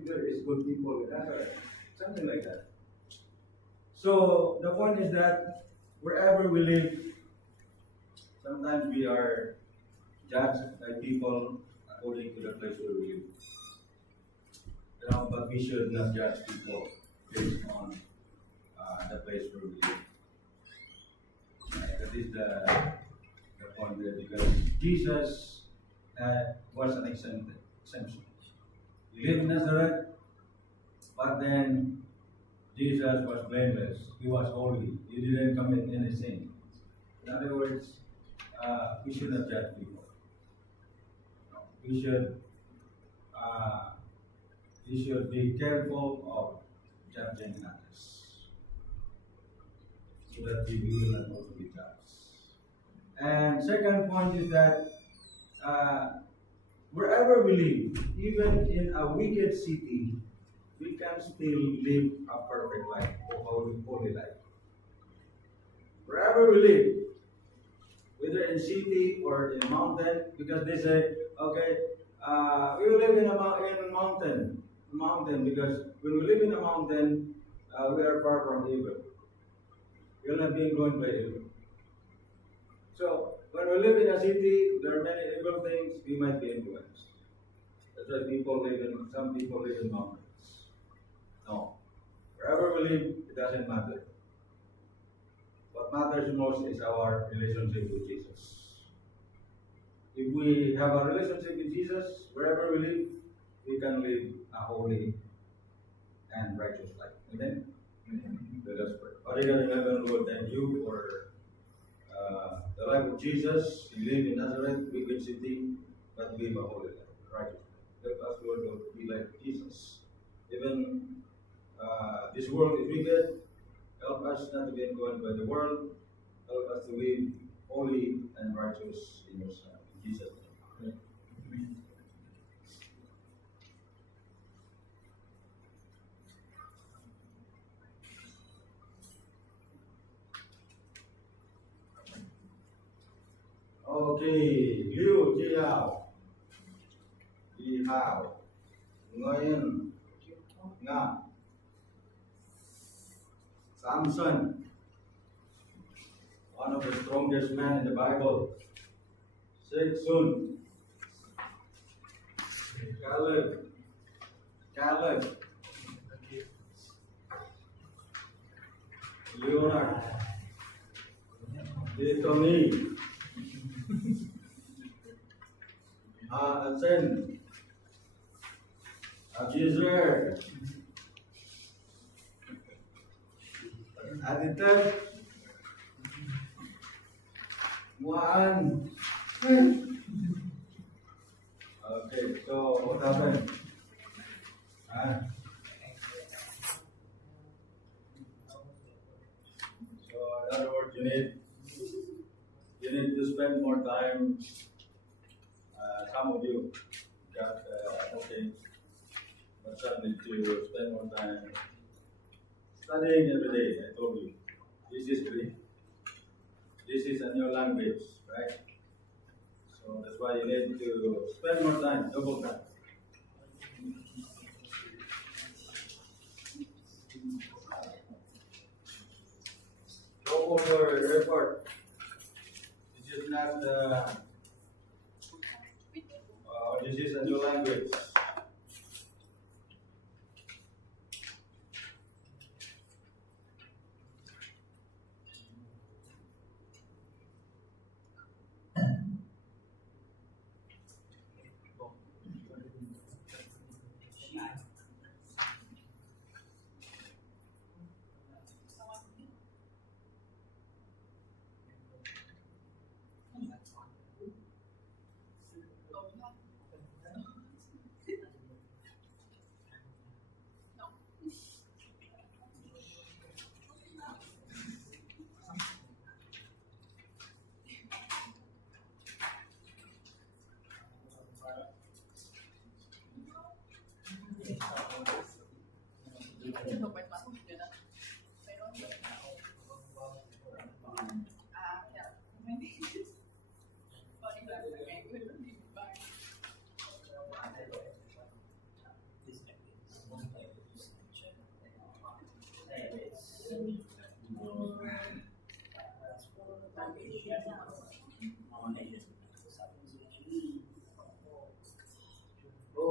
if there is good people in Nazareth, something like that. So the point is that wherever we live, sometimes we are judged by people according to the place where we live. But we should not judge people based on the place where we live. That is the point there, because Jesus was an exemption. He lived in Nazareth, but then Jesus was blameless. He was holy. He didn't commit any sin. In other words, we should not judge people. We should be careful of judging others, so that we will not also be judged. And second point is that wherever we live, even in a wicked city, we can still live a perfect life, a holy life. Wherever we live, whether in city or in mountain, because they say, okay, we will live in a mountain, because when we live in a mountain, we are far from evil. We will not be influenced by evil. So when we live in a city, there are many evil things, we might be influenced. That's why some people live in mountains. No. Wherever we live, it doesn't matter. What matters most is our relationship with Jesus. If we have a relationship with Jesus, wherever we live, we can live a holy and righteous life. Amen? Let us pray. Father God in heaven, Lord, thank you for the life of Jesus. He lived in Nazareth, wicked city, but live a holy life, righteous life. Help us, Lord, to be like Jesus. Even this world is wicked. Help us not to be influenced by the world. Help us to live holy and righteous in your Son. In Jesus' name. Amen. Okay, Liu Jiao, Li Hao, Nguyen, Nga, Samson, one of the strongest men in the Bible, Sun, Caleb, Leonard, Tony, Asen, Abjizer, Aditya, Wan. Okay, so what happened? So in other words, you need to spend more time. Some of you got okay, but some need to spend more time studying every day. I told you, this is free. This is a new language, right? So that's why you need to spend more time, double time. Go over the report. This is not this is a new language.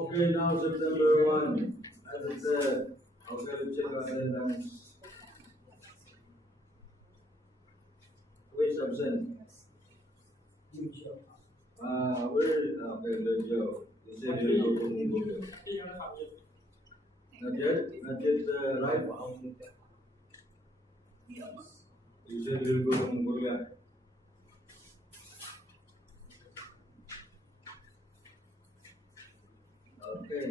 Okay, now September 1. As I said, okay, let's check our attendance. Who is absent? Where? Okay, the Joe. He said he'll go to Google. Not yet, right? He said he'll go to Mongolia. Okay.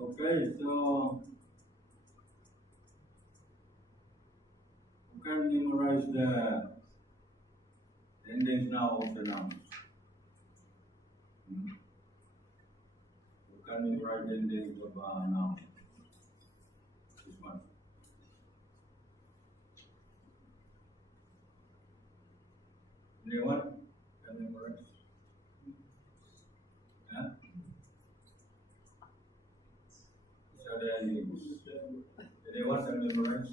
Okay, so you can memorize the endings now of the nouns. You can memorize the endings of nouns. This one. Anyone can memorize? Yeah? So the endings. Anyone can memorize?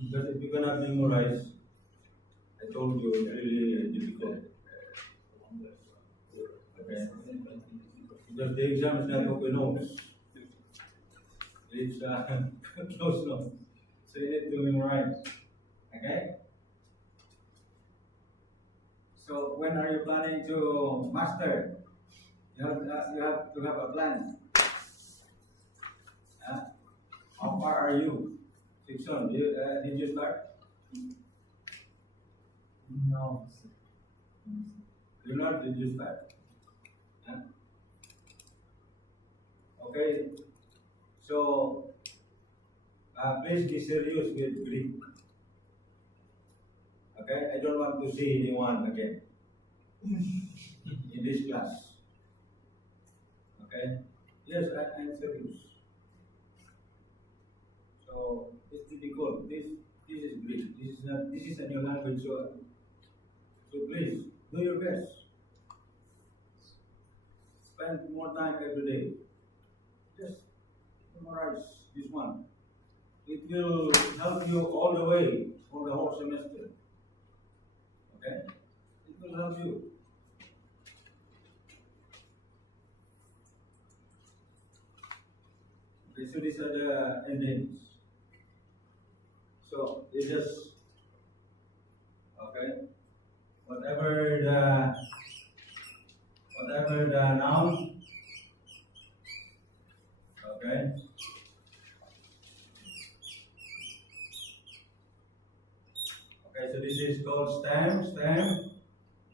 Because if you cannot memorize, I told you it's really difficult. Okay? Because the exam is not open notes. It's close notes. So you need to memorize. Okay? So when are you planning to master? You have to have a plan. How far are you? Fiction, did you start? No. You not? Did you start? Okay. So please be serious with Greek. Okay, I don't want to see anyone again in this class. Okay? Yes, I'm serious. So it's difficult. This is Greek. This is a new language. So please do your best. Spend more time every day. Just memorize this one. It will help you all the way for the whole semester. Okay? It will help you. Okay, so these are the endings. So you just okay. Whatever the noun Okay. Okay, so this is called stem,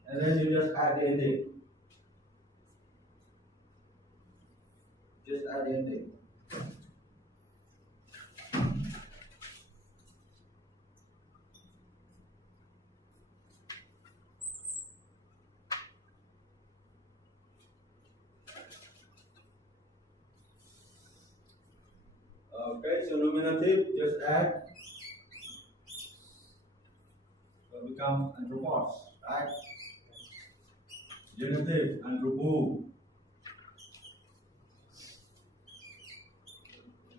and then you just add the ending. Just add the ending. Okay, so nominative, just add. So become anthropos, right? Genitive, anthropo.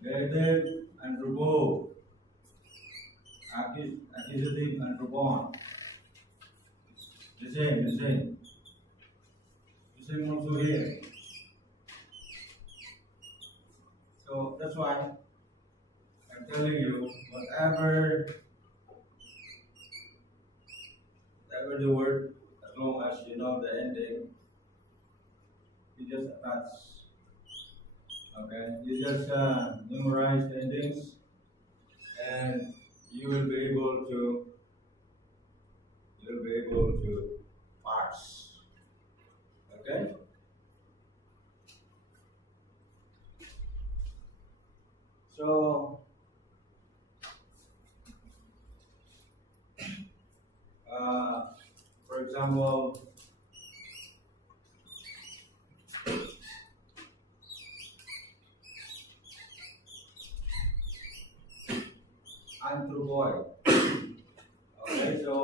Dative, anthropo. Accusative, anthropon. The same. The same also here. So that's why I'm telling you, whatever the word, as long as you know the ending, you just attach. Okay, you just memorize the endings, and you will be able to parse. Okay. So for example, anthropoid. Okay, so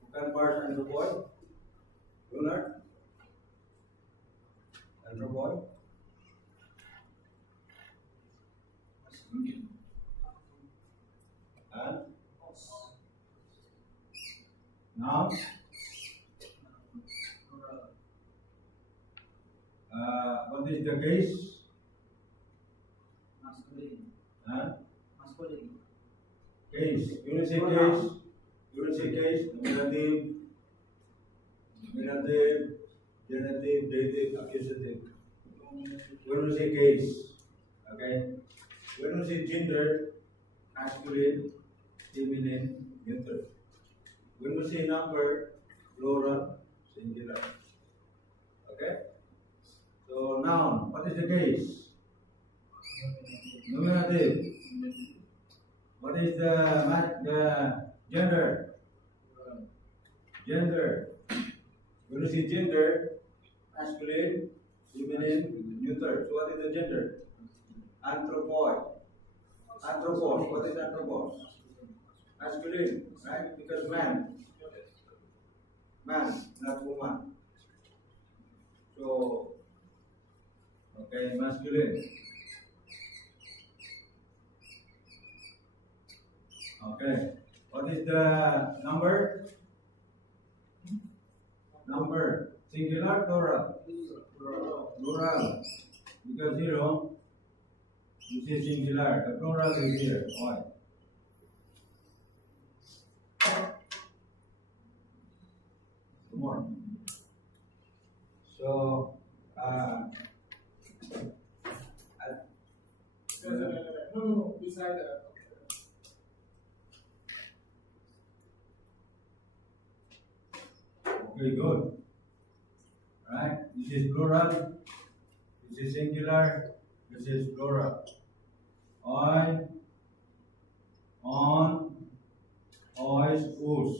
who can parse anthropoid? Leonard? Anthropoid? And now, what is the case? Case. You say case. You say case. Nominative, genitive, dative, accusative. When we say case, okay. When we say gender, masculine, feminine, neuter. When we say number, plural, singular. Okay. So noun, what is the case? Nominative. What is the gender? Gender. When you see gender, masculine, feminine, neuter. So what is the gender? Anthropoid. Anthropos. What is anthropos? Masculine, right? Because man, not woman. So, okay, masculine. Okay. What is the number? Number. Singular, plural? Plural. Because this is singular. The plural is here. Why? Come on. So, no, beside okay, good. Right? This is plural. This is singular. This is plural. I, on, ois, us.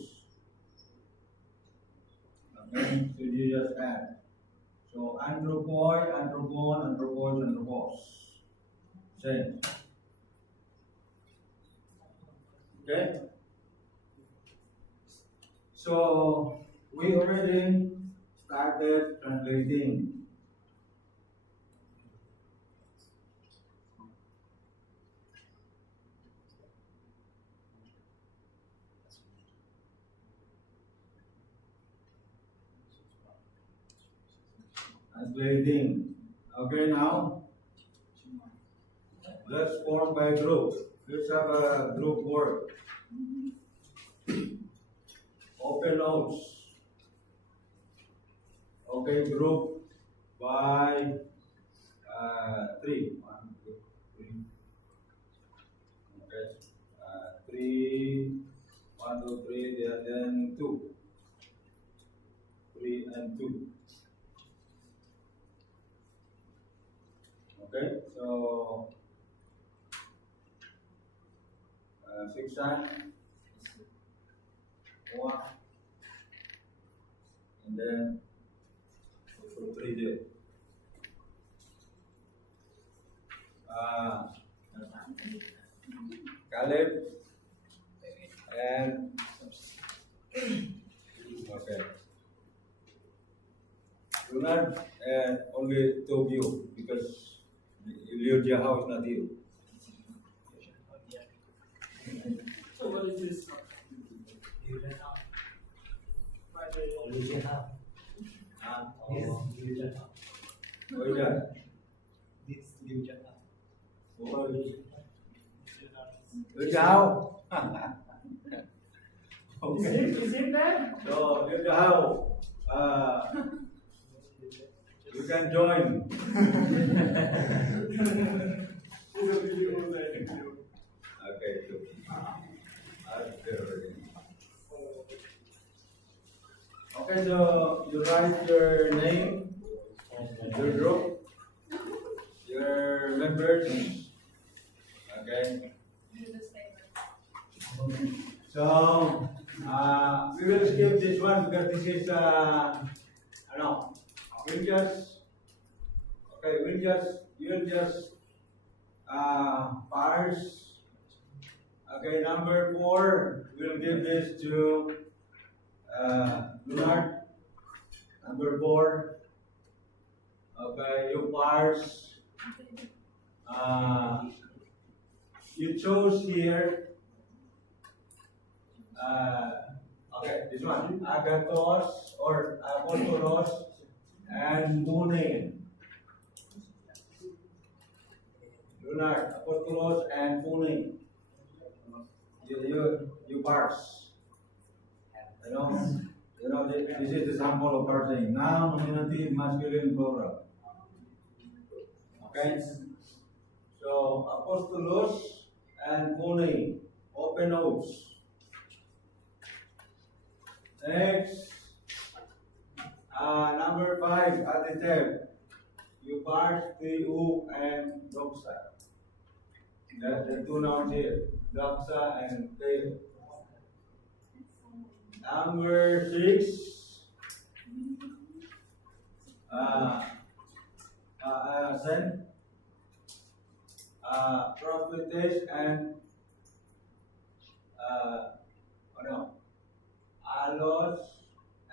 Okay, so you just add. So anthropoi, anthropon, anthropos, anthropos. Same. Okay? So we already started translating. Translating. Okay, now let's form by group. Let's have a group work. Open notes. Okay, group by 3. Okay, so Siksan, Moa, and then Putri Caleb, and okay, Lunar, and only two of you because Liu Jiahao is not you. So what is this? By the Ah, Yes, oh, Liu Jiahao. oh yeah. This Liu Jiahao. Oh, Liu Jiahao. Okay. Is it that? So Liu Jiahao, you can join. Okay, good. Okay, so you write your name, your group, your members. Okay. So we will skip this one because this is no. We'll just you'll just parse. Okay, number 4, we'll give this to Leonard. Number 4. Okay, you parse. You chose here. Okay, this one. Agathos or Apostolos and Pune. Leonard, Apostolos and Pune. You parse. You know this is the sample of parsing. Noun, nominative, masculine, plural. Okay. So Apostolos and Pune, open notes. Next, number 5, adjective. You parse the U and doxa. The two nouns here, doxa and tail. Number 6, sen, prophetess and alos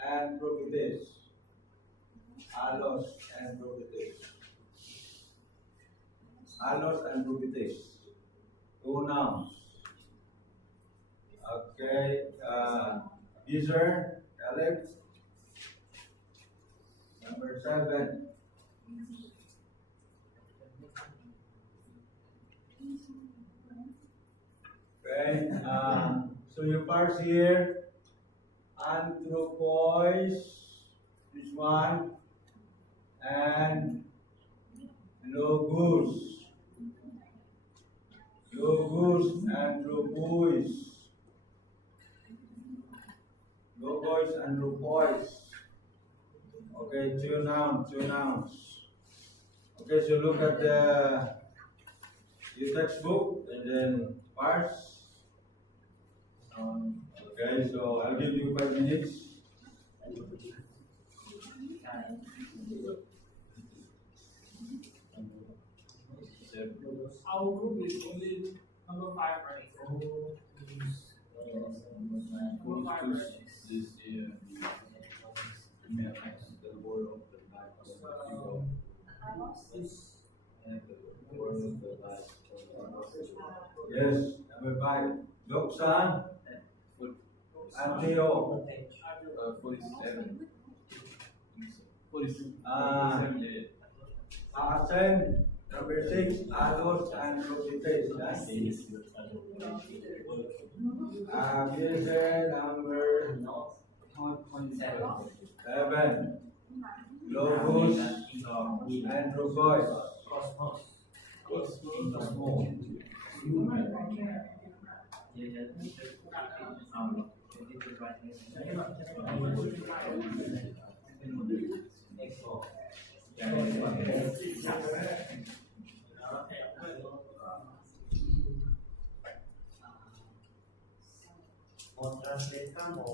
and prophetess. Alos and prophetess. Alos and prophetess. Two nouns. Okay. User, Alex. Number 7. Okay. So you parse here. Anthropos, this one, and logos. Logos, anthropos. Logos and logos. Okay, two nouns. Okay, so look at your textbook and then parse. Okay, so I'll give you 5 minutes. Our group is only number 5, right? Number 5, right? This year, the word of the Bible. And the word of the Bible. Yes, number 5. Doxa and Theo. 47. 47. Asen, number 6. Alos and prophetess. Abiezer, number 7. Logos and Rogos. mau translate kamu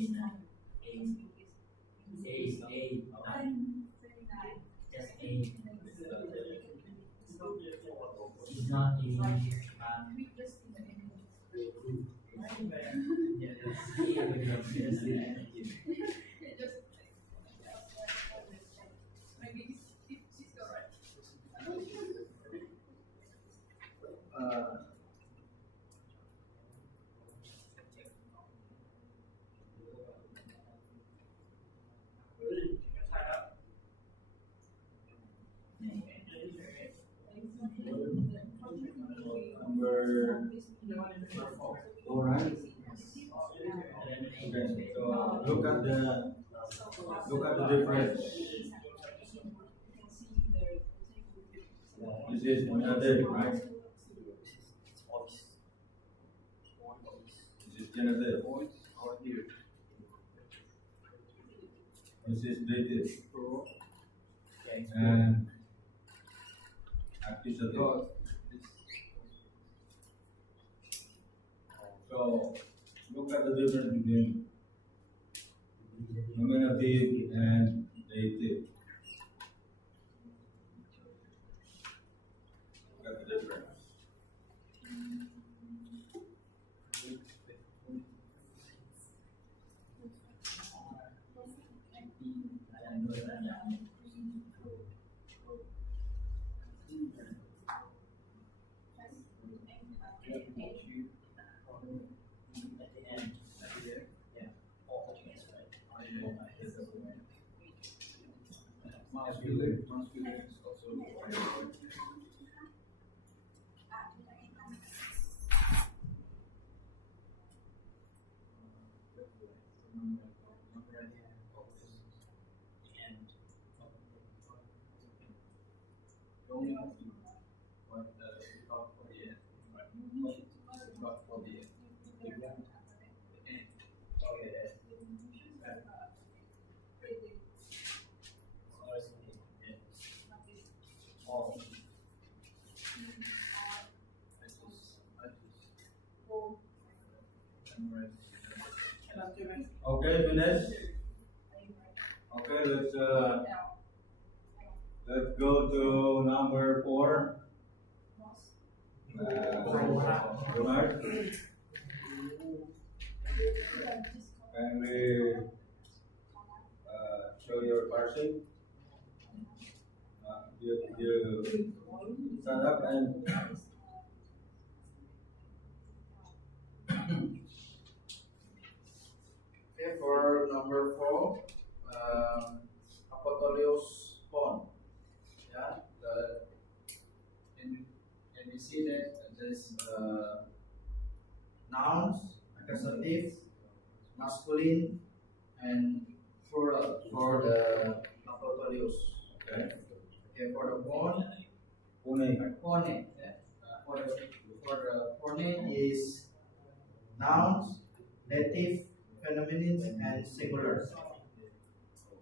It's not a Number four, right? Okay, so look at the difference. This is another, right? This is another. This is dated. And accusative. So look at the difference between nominative and dative. Look at the difference. Masculine is also Okay, finish. Okay, let's go to number 4. Bernard, can we show your parsing? You stand up and Okay, for number 4, Apostolios Pon. Yeah, and you see that there's nouns, accusative, masculine, and plural for the Apostolios. okay. Okay, for the Pon, Pune. Pone. Yeah. For the Pone is nouns, dative, feminine, and singular.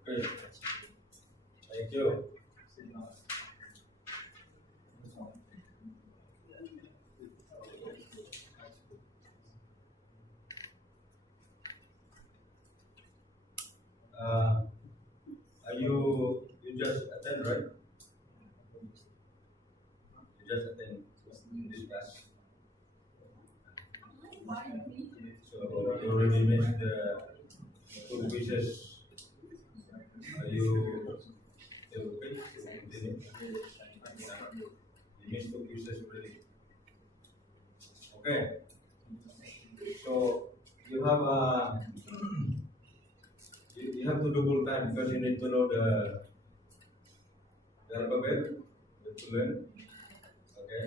Okay. Thank you. You just attend, right? You just attend this class. So you already missed the 2 quizzes. Are you okay? Continue. You missed 2 quizzes already. Okay. So you have you have to double time because you need to know the alphabet to learn. Okay.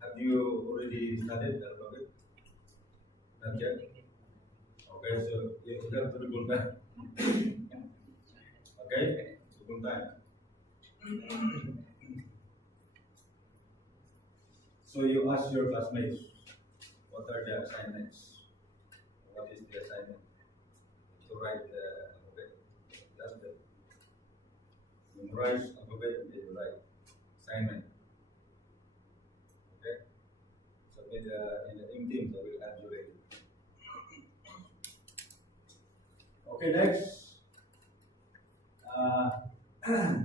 Have you already studied the alphabet? Not yet. Okay, so you have to double time. Okay, double time. So you ask your classmates, what are the assignments? What is the assignment? To write the alphabet. That's the memorize alphabet and then you write assignment. Okay. So in the team, I will add you later. Okay, next.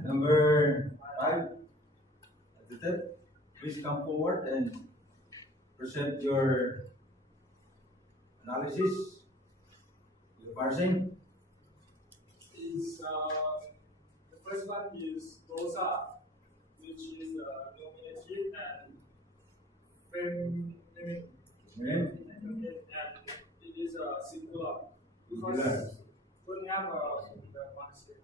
Number 5. Please come forward and present your analysis. Your parsing. Is the first one is rosa, which is nominative and feminine, Name. and it is singular because Singular. don't have the one shape.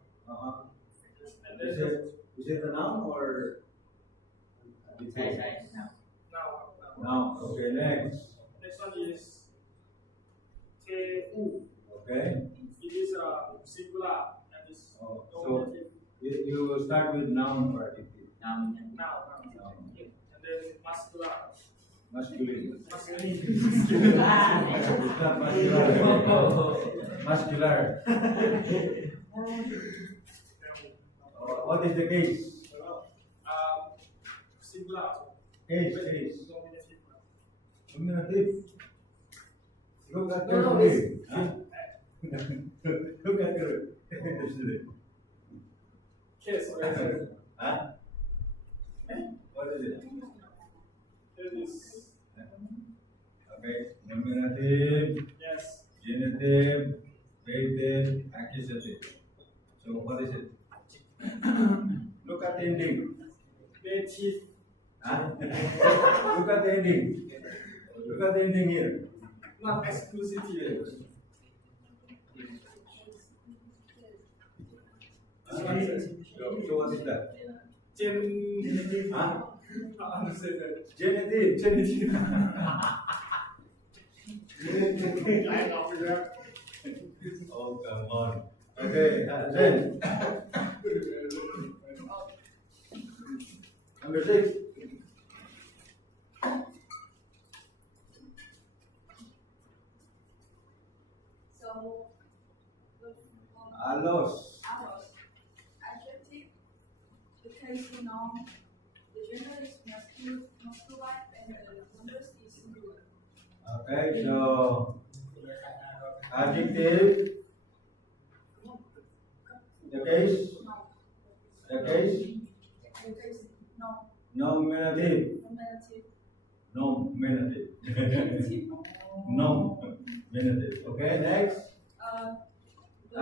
And Is then it a noun or Sai. Now. now noun? Okay, next. next one is TU. Okay. It is singular and it's Oh, so nominative. you start with noun or adjective. Now, Noun. and then muscular. Masculine. Masculine. It's not muscular. Muscular. What is the case? Singular. Case. Nominative. Nominative. Look at No, no, your it's- Huh? Look at your Case. Huh? What is it? It is Okay. Nominative, yes. genitive, dative, accusative. So what is it? Look at the ending. Native. Huh? Look at the ending. Look at the ending here. Not exclusivity. So what is that? Genitive. Huh? I understand that. Genitive. Genitive. Genitive. I love that. Oh, come on. Okay, then number 6. So, Alos. Alos, adjective, the case is noun, the gender is masculine, and the numbers is singular. Okay, so adjective, the case, Noun, the case, the case, noun, nominative, nominative, nominative, nominative. Okay, next, the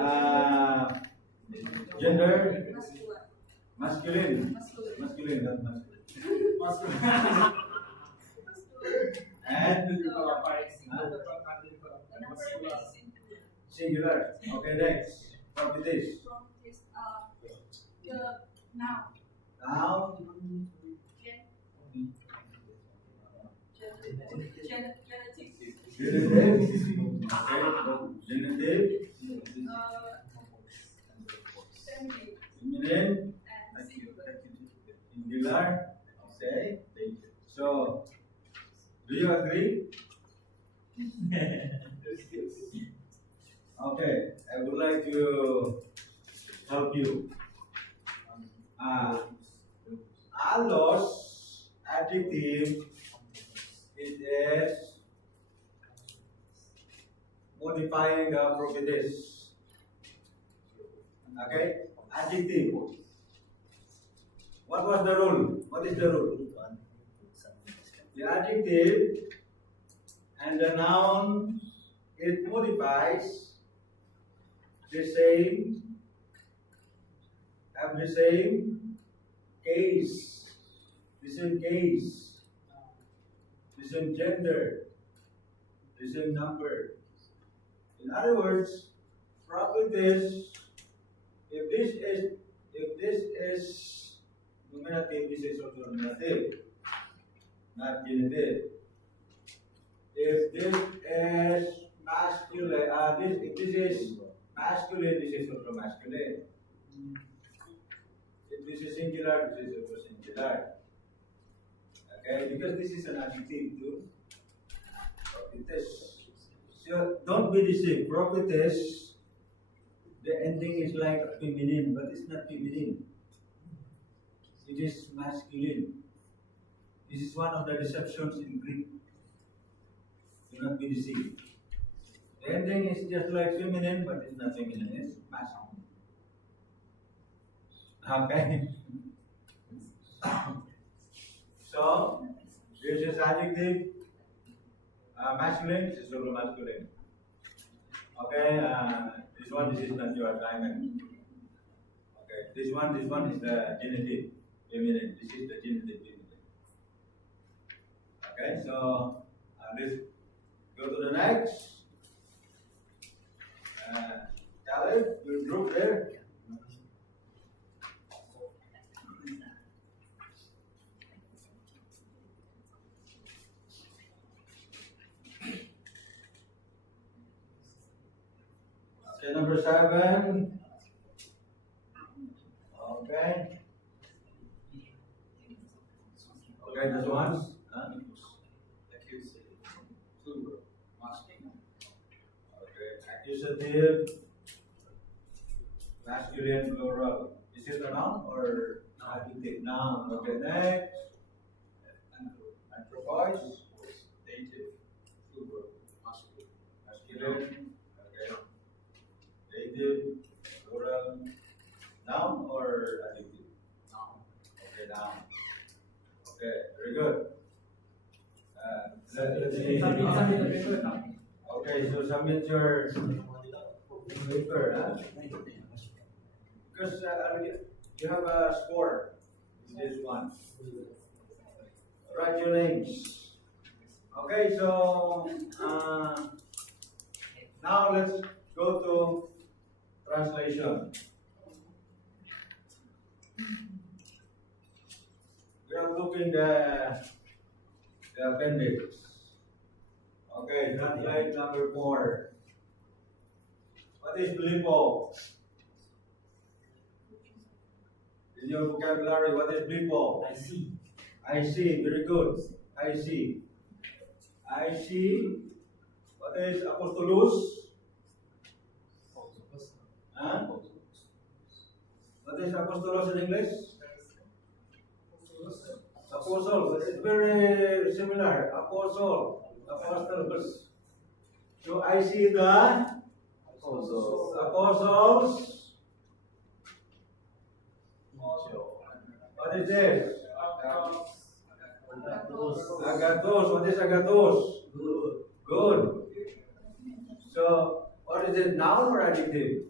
gender, masculine, masculine, not masculine, Masculine. and the Kalau apa number ini? is singular. singular. Okay, next, what is this? From this, the noun, Now, genitive, genitive, okay, genitive, feminine, feminine, and singular. singular. Okay, so do you agree? Okay, I would like to help you. Alos adjective it is modifying the properties. Okay, adjective. What was the rule? What is the rule? The adjective and the noun it modifies the same, have the same case, the same case, the same gender, the same number. In other words, properties, if this is nominative, this is also nominative, not genitive. If this is masculine, if this is masculine, this is also masculine. If this is singular, this is also singular. Okay, because this is an adjective too. Properties. So don't be deceived. Properties, the ending is like feminine, but it's not feminine. It is masculine. This is one of the deceptions in Greek. Do not be deceived. The Ending is just like feminine, but it's not feminine, it's masculine. Okay. So, this is adjective masculine, this is also masculine. Okay, this is not your assignment. Okay, this one is the genitive feminine, this is the genitive feminine. Okay, so let's go to the next. Talib, your group there. Okay, number 7. Okay. Okay, this one. Accusative, plural, masculine. Okay, accusative, masculine, plural. Is it a noun or adjective? Noun. Okay, next. Anthropos, Dative, plural, masculine. masculine. Okay. Dative, plural. Noun or adjective? Noun. Okay, noun. Okay, very good. Let's see. Okay, so submit your paper, huh? Because you have a score in this one. Write your names. Okay, so now let's go to translation. We are looking the appendix. Okay, translate number 4. What is blipo? In your vocabulary, what is blipo? I see. I see, very good. I see. I see. What is apostolus? Huh? What is apostolos in English? Apostle. It's very similar. Apostle. Apostles. So I see the apostles. What is this? Agathos. What is agathos? Good. So what is it? Noun or adjective?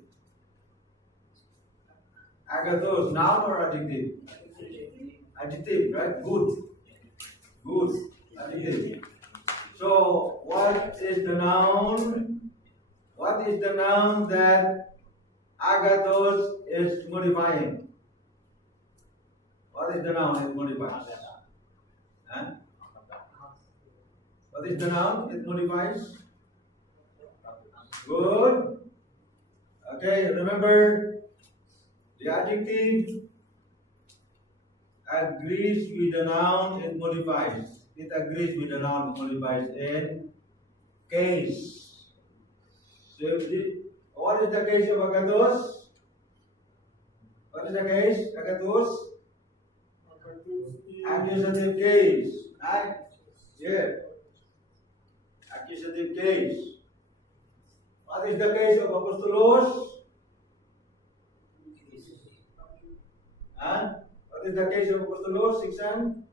Agathos. Noun or adjective? Adjective, right? Good. Good. Adjective. So, what is the noun? What is the noun that agathos is modifying? What is the noun it modifies? Huh? What is the noun it modifies? Good. Okay, remember the adjective agrees with the noun it modifies. It agrees with the noun it modifies in case. So what is the case of agathos? What is the case? Agathos? Accusative case. Right? Yeah. Accusative case. What is the case of apostolos? Huh? What is the case of apostolos, Siksan?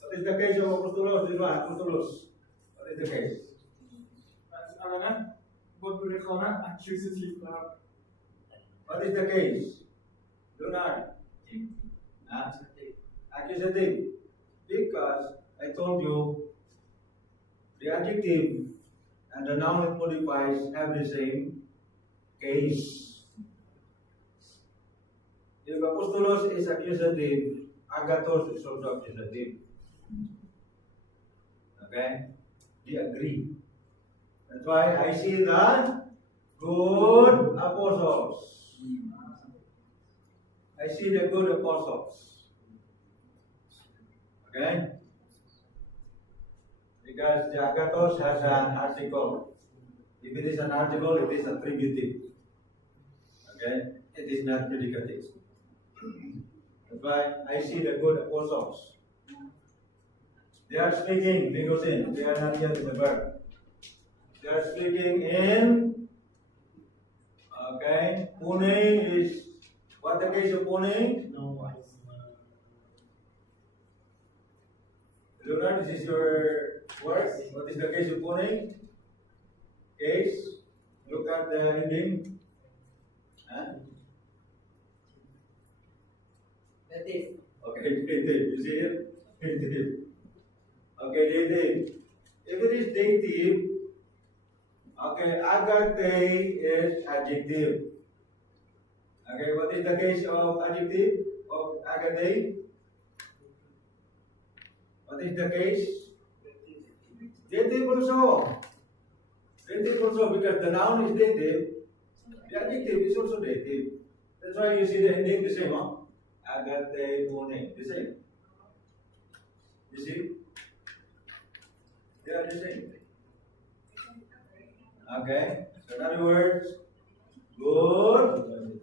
What is the case of apostolos? This one, apostolos. What is the case? What is the case? Leonard? Huh? Accusative. Because I told you the adjective and the noun it modifies have the same case. If apostolos is accusative, agathos is also accusative. Okay? They agree. That's why I see the good apostles. I see the good apostles. Okay? Because the agathos has an article. If it is an article, it is attributive. Okay? It is not predicative. That's why I see the good apostles. They are speaking, Bigosin. They are not yet in the verb. They're speaking in. Okay, Pune is what the case of Pune? No, I Leonard, this is your work. What is the case of Pune? Case. Look at the ending. Huh? Native. Okay, dative. You see it? Dative. Okay, dative. If it is dative, okay, agate is adjective. Okay, what is the case of adjective of agate? What is the case? Dative also. Dative also because the noun is dative. The adjective is also dative. That's why you see the ending the same, huh? Agate pone, the same. You see? They are the same. Okay. So in other words, good.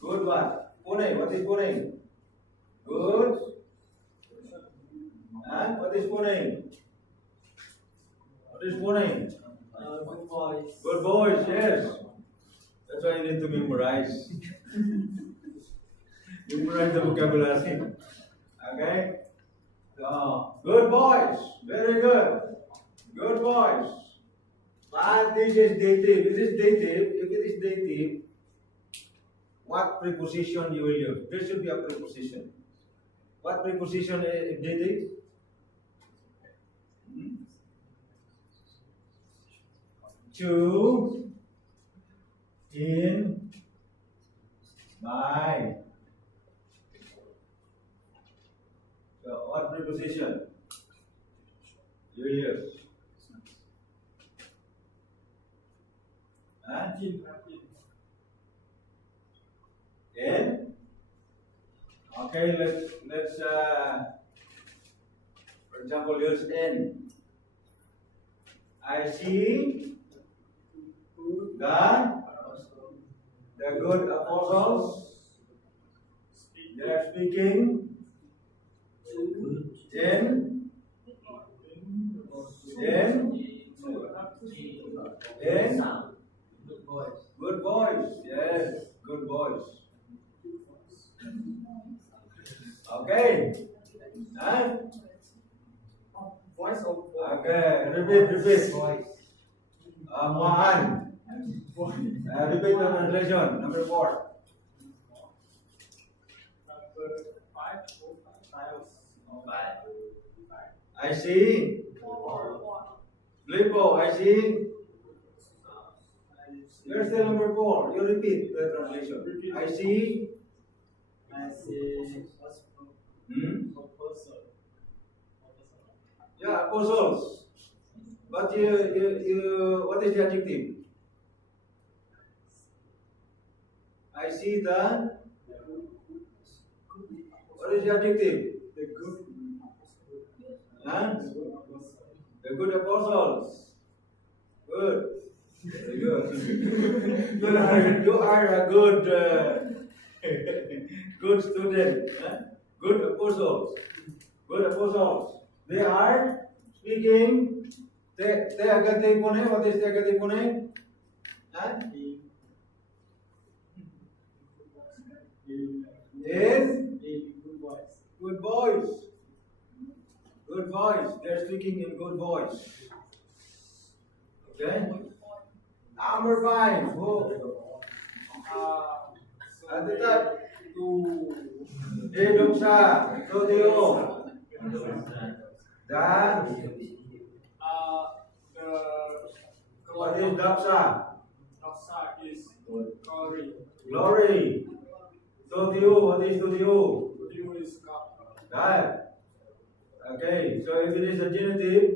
Good what? Pune. What is pune? Good. And what is pune? What is pune? good boys. Good boys, yes. That's why you need to memorize. Memorize the vocabulary. Okay? So, good boys. Very good. Good boys. But this is dative. It is dative. If it is dative, what preposition you will use? There should be a preposition. What preposition is dative? To, in, by. So what preposition you will use? Huh? In. Okay, let's for example use in. I see the good apostles. They are speaking in Good boys. good boys. Yes, good boys. Okay. Huh? Voice of Okay, repeat. Boys. Mohan. Repeat the translation. Number 4. number 5. I see. Lipo, I see. You're still number 4. You repeat the translation. I see. I see. Yeah, apostles. But you, what is the adjective? I see the. What is the adjective? The good. Huh? The good apostles. Good. Very good. You are a good good student. Huh? Good apostles. Good apostles. They are speaking. Te agate pone. What is te agate pone? Huh? Is good voice. Good voice. They're speaking in good voice. Okay. Number 5. Who? At the top. Deduksa. Toteo. Dan. What is daksa? Is glory. Glory. Toteo. What is toteo? Video is cup. That. Okay. So if it is a genitive,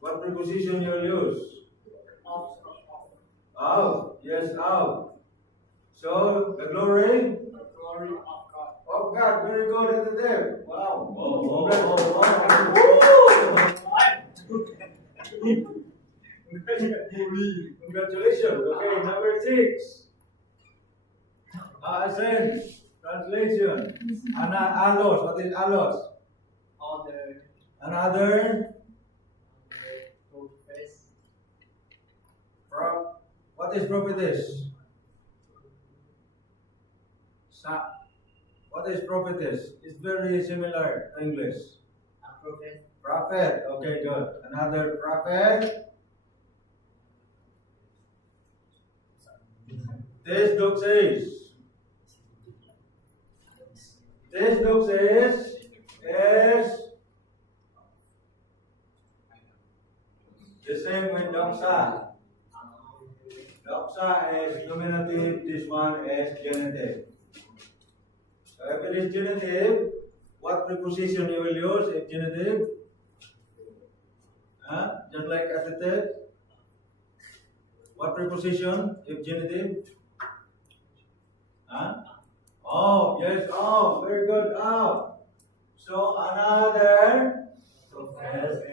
what preposition you will use? Of. Of. Yes, of. So the glory The glory of God. of God. Very good at the there. Wow. Congratulations. Okay, number 6. Ascent. Translation. Alos. What is alos? Other Another. What is prophetess? What is prophetess? It's very similar to English. Prophet. Prophet. Okay, good. Another prophet. This book says. This book says is the same with doxa. Doxa is nominative, this one is genitive. So if it is genitive, what preposition you will use if genitive? Just like adjective. What preposition if genitive? Oh, yes, oh, very good. Oh. So another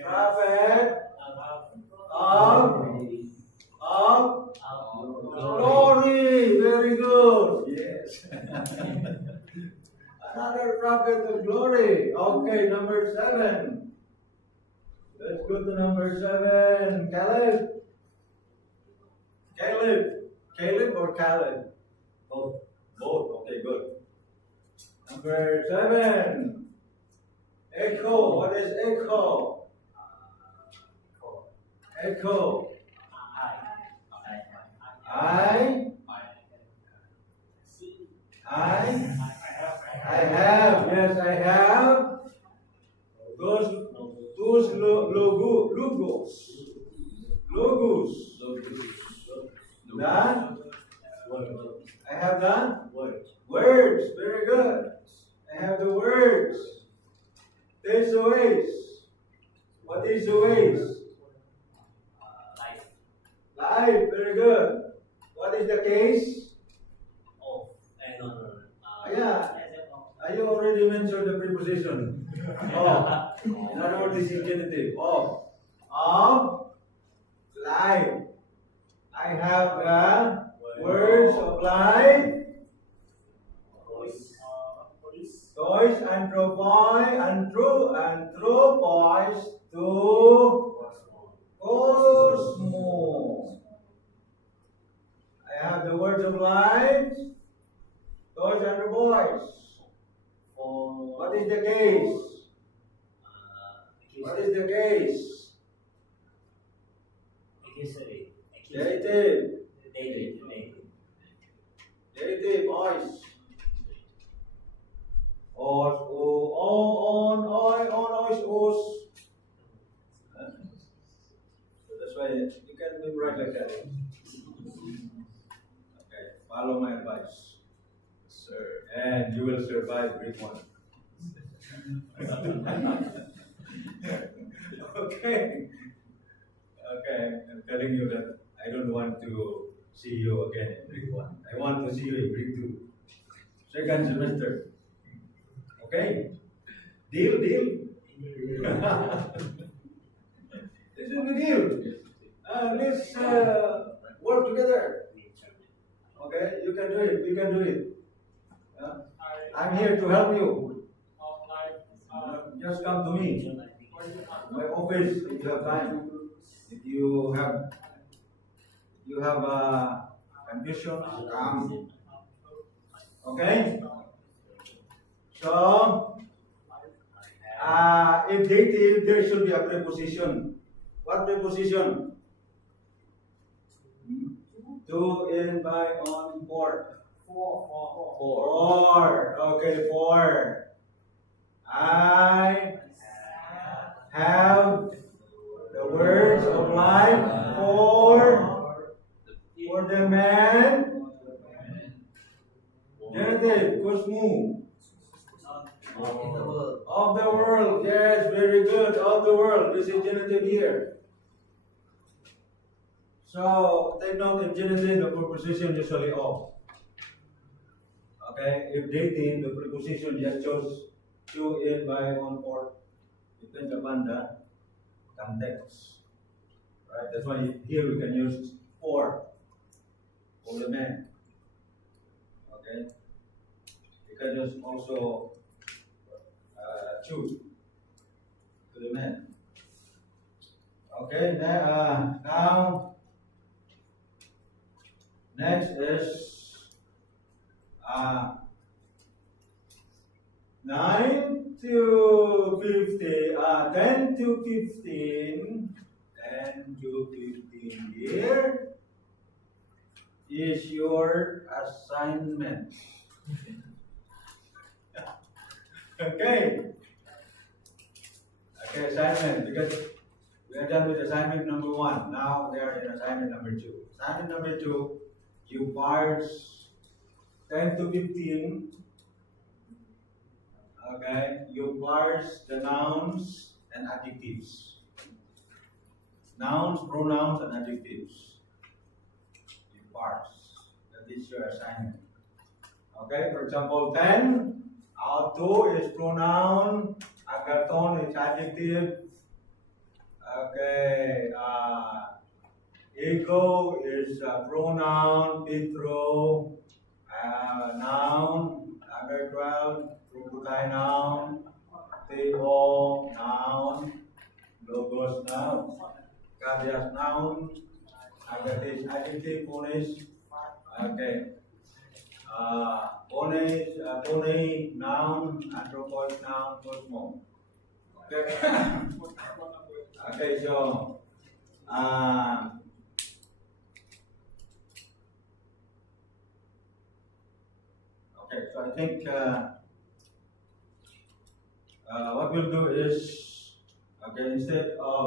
prophet of glory. Very good. Yes. Another prophet of glory. Okay, number 7. Let's go to number 7. Caleb. Caleb or Caleb? Both. Both. Okay, good. Number 7. Echo. What is echo? Echo. I have. Yes, I have. Those logos. Done. I have done. Words. Very good. I have the words. There's the ways. What is the ways? Life. Very good. What is the case? Yeah. You already mentioned the preposition. Of. In other words, this is genitive. Of life. I have the words of life. Toys anthropos to cosmos. I have the words of life. Toys anthropos. What is the case? What is the case? Dative. Dative voice. Os. That's why you can be right like that. Okay, follow my advice, sir, and you will survive Greek 1. Okay. I'm telling you that I don't want to see you again in Greek 1. I want to see you in Greek 2. Second semester. Okay? Deal? This is a deal. Let's work together. Okay? You can do it. We can do it. I'm here to help you. Just come to me. My office, if you have time. If you have confusion, come. Okay? So, if dative, there should be a preposition. What preposition? To, in, by, on, for. For. Okay, for. I have the words of life for the man. Genitive, Kusmu. Of the world. Yes, very good. Of the world. This is genitive here. So take note, in genitive the preposition usually of. Okay, if dative the preposition just chose to, in, by, on, for. Depends upon the context. Right? That's why here we can use for the man. Okay? You can just also choose to the man. Okay, now Next is 9 to 15, 10 to 15, 10 to 15 here is your assignment. Okay. Okay, assignment, because we are done with assignment number 1. Now we are in assignment number 2. Assignment number 2, you parse 10 to 15. Okay, you parse the nouns and adjectives. Nouns, pronouns, and adjectives. You parse. That is your assignment. Okay, for example, 10, auto is pronoun, agathon is adjective. Okay, ego is pronoun, Petro, noun, number 12, Rubukai noun, Theo noun, Logos noun, Kadias noun, Agathis adjective, Ponis, okay, Pone noun, Anthropos noun, Cosmo. Okay. Okay, so okay, so I think what we'll do is, okay, instead of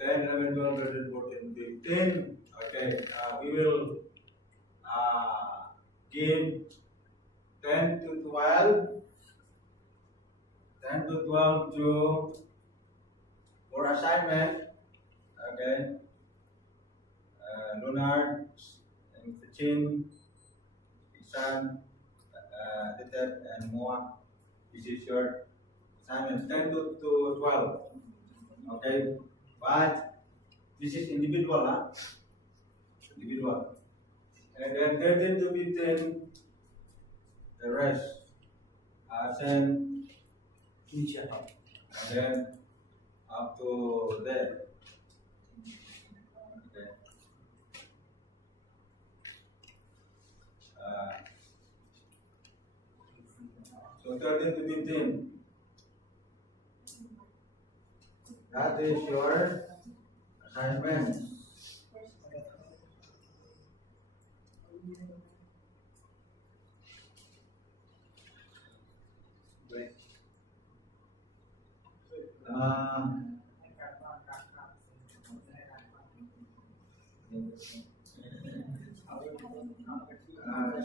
10, 11, 12, 13, 14, 15, okay, we will give 10 to 12, 10 to 12 to for assignment, okay, Leonard, and Chin, Isan, Tetet, and Moa. This is your assignment, 10 to 12, okay, but this is individual, huh? Individual. And then 13 to 15, the rest, send teacher, and then up to there. Okay. So 13 to 15. That is your assignment.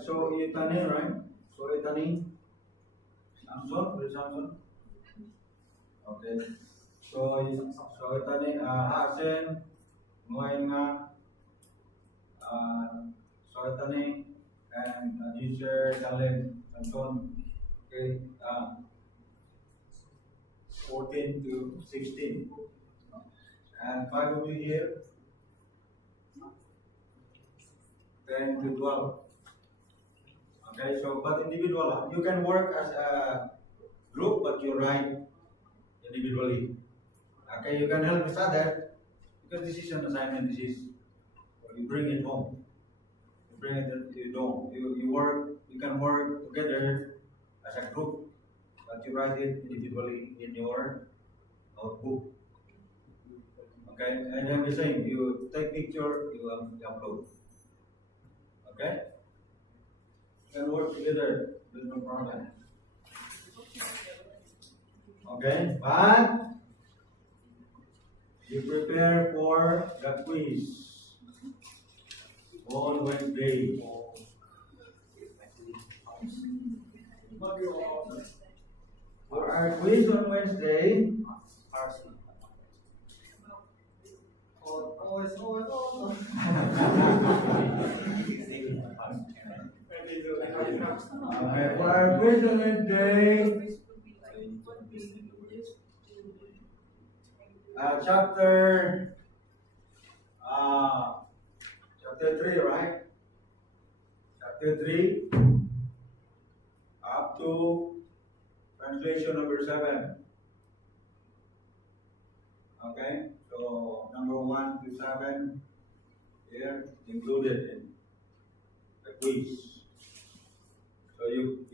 So Itani, right? So Itani, Samson. Okay. So Itani, Hasen, Moenga, so Itani, and teacher Dalem, Samson. Okay. 14 to 16. And 5 will be here. 10 to 12. Okay, so but individual, you can work as a group, but you write individually. Okay, you can help each other because this is an assignment. This is you bring it home. You bring it. You don't. You work. You can work together as a group, but you write it individually in your notebook. Okay, and then the same. You take picture. You upload. Okay. Can work together, there's no problem. Okay, but you prepare for the quiz on Wednesday. For our quiz on Wednesday, for our quiz on Wednesday, chapter 3, right? Chapter 3 up to translation number 7. Okay, so number 1 to 7 here included in quiz. So you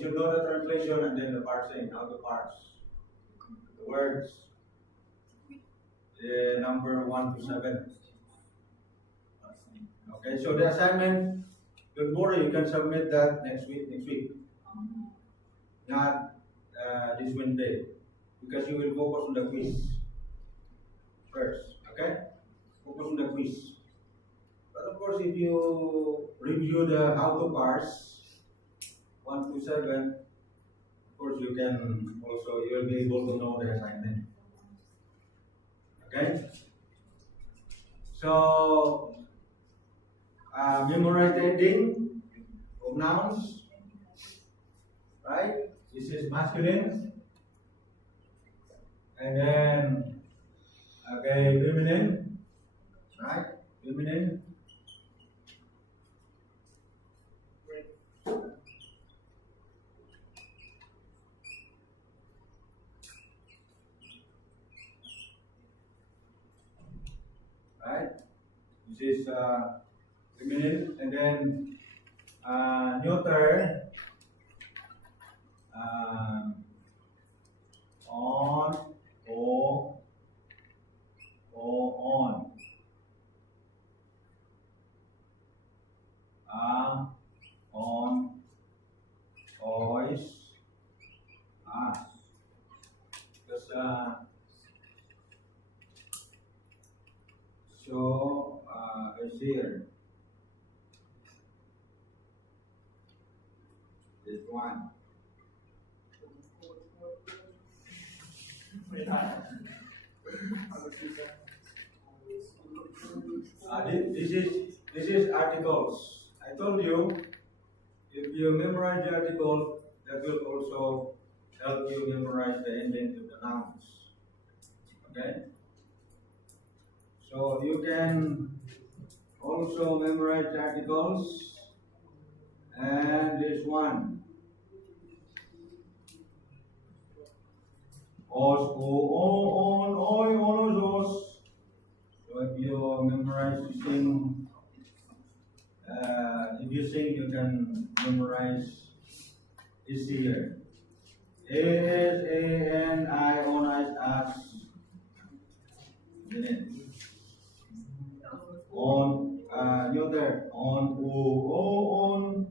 should know the translation and then the parsing, how to parse the words. Number 1 to 7. Okay, so the assignment, don't worry, you can submit that next week, not this Wednesday, because you will focus on the quiz first. Okay, focus on the quiz. But of course, if you review the how to parse 1 to 7, of course you will be able to know the assignment. Okay? So, memorize the ending of nouns, right? This is masculine. And then, okay, feminine, right? Feminine. Right? This is feminine, and then neuter, on, on, on, ois, as. Because so is here. This one. This is articles. I told you, if you memorize the article, that will also help you memorize the ending of the nouns. Okay? So you can also memorize the articles and this one. Os, o, on, oi, onos, os. So if you memorize, if you sing, you can memorize this here. Is, a, n, I, on, as. On, neuter, on, o, on,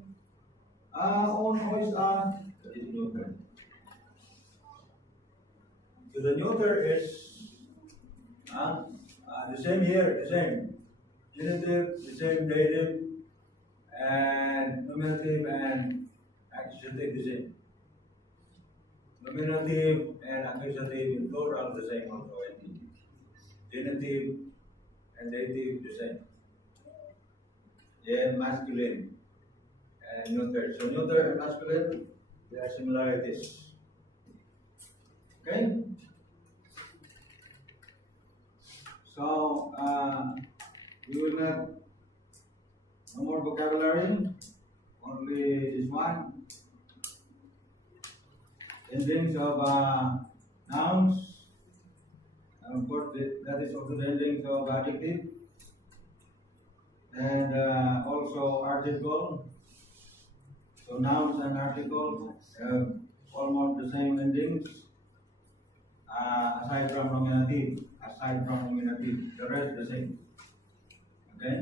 ois, that is neuter. So the neuter is the same here, the same. Genitive, the same dative, and nominative and accusative, the same. Nominative and accusative in plural, the same also. Genitive and dative, the same. Then masculine and neuter. So neuter and masculine, there are similarities. Okay? So, we will have no more vocabulary, only this one. Endings of nouns. Of course, that is also the endings of adjective. And also article. So nouns and articles have almost the same endings, aside from nominative. The rest the same. Okay?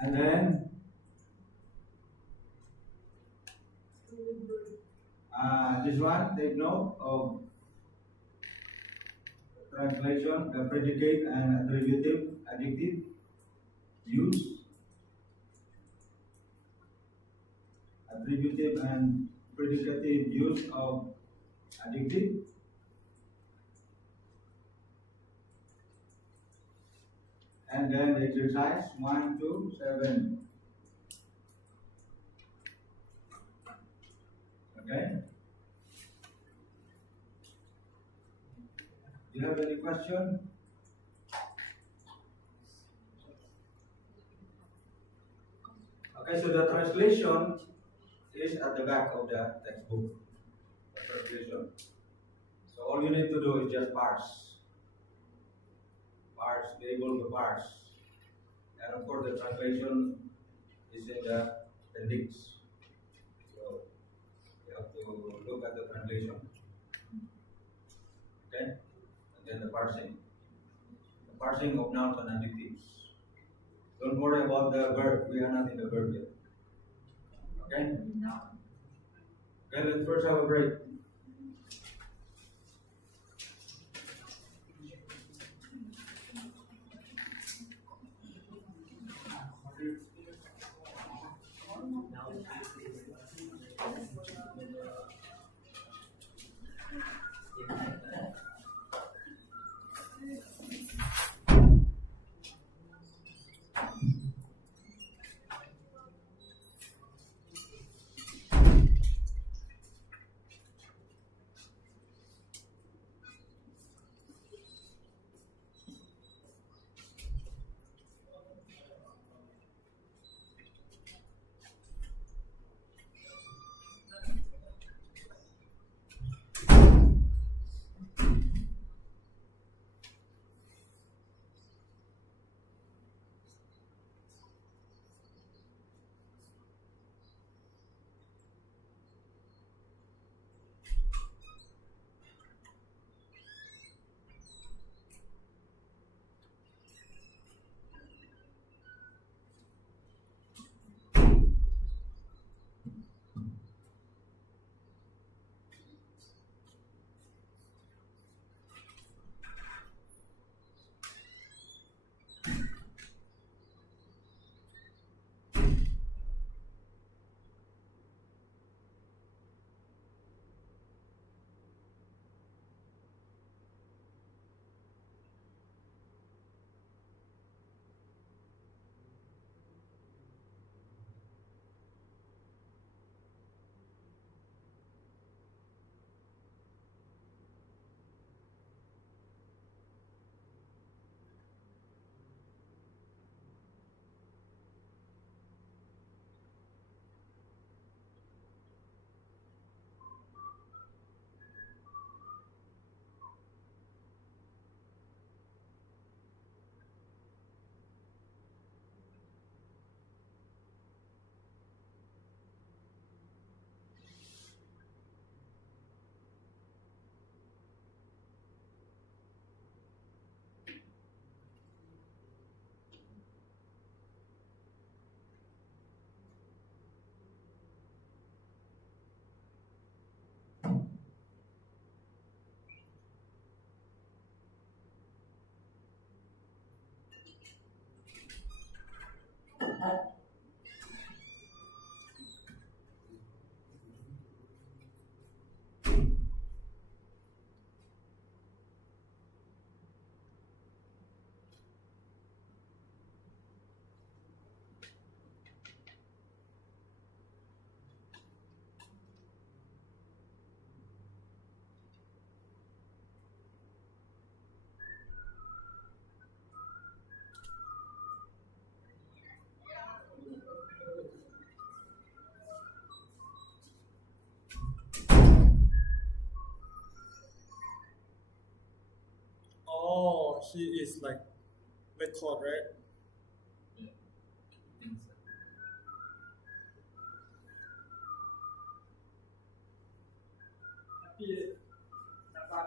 And then this one, take note of translation, the predicate and attributive adjective use. Attributive and predicative use of adjective. And then the exercise 1 to 7. Okay? Do you have any question? Okay, so the translation is at the back of the textbook. The translation. So all you need to do is just parse. Be able to parse. And of course, the translation is in the appendix. So you have to look at the translation. Okay? And then the parsing. The parsing of nouns and adjectives. Don't worry about the verb. We are not in the verb yet. Okay? Okay, let's first have a break. Oh, he is like record, right? Yeah. Inside. Tapi dapat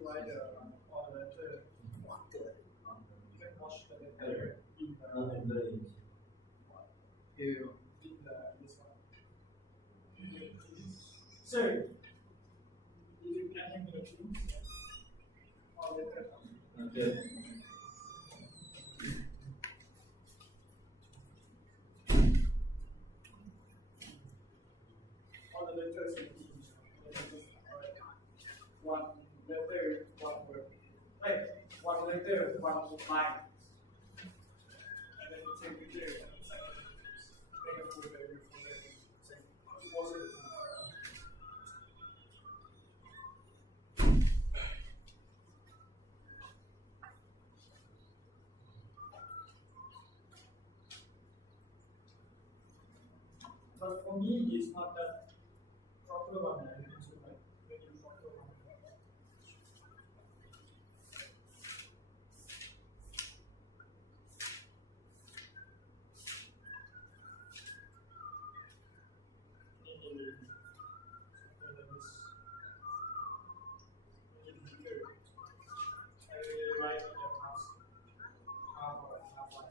why the letter can wash the letter in this one. Sir, did you get him the tools? Or letter? Okay. All the letters in each. One letter, one word. Right, one letter, one line. And then you take the letter and second. Make a full letter, full letter. Same. Also the same. But for me, it's not that proper one. I need to like make it proper one. Maybe something like this. Maybe bigger. I will write in the past half or half one.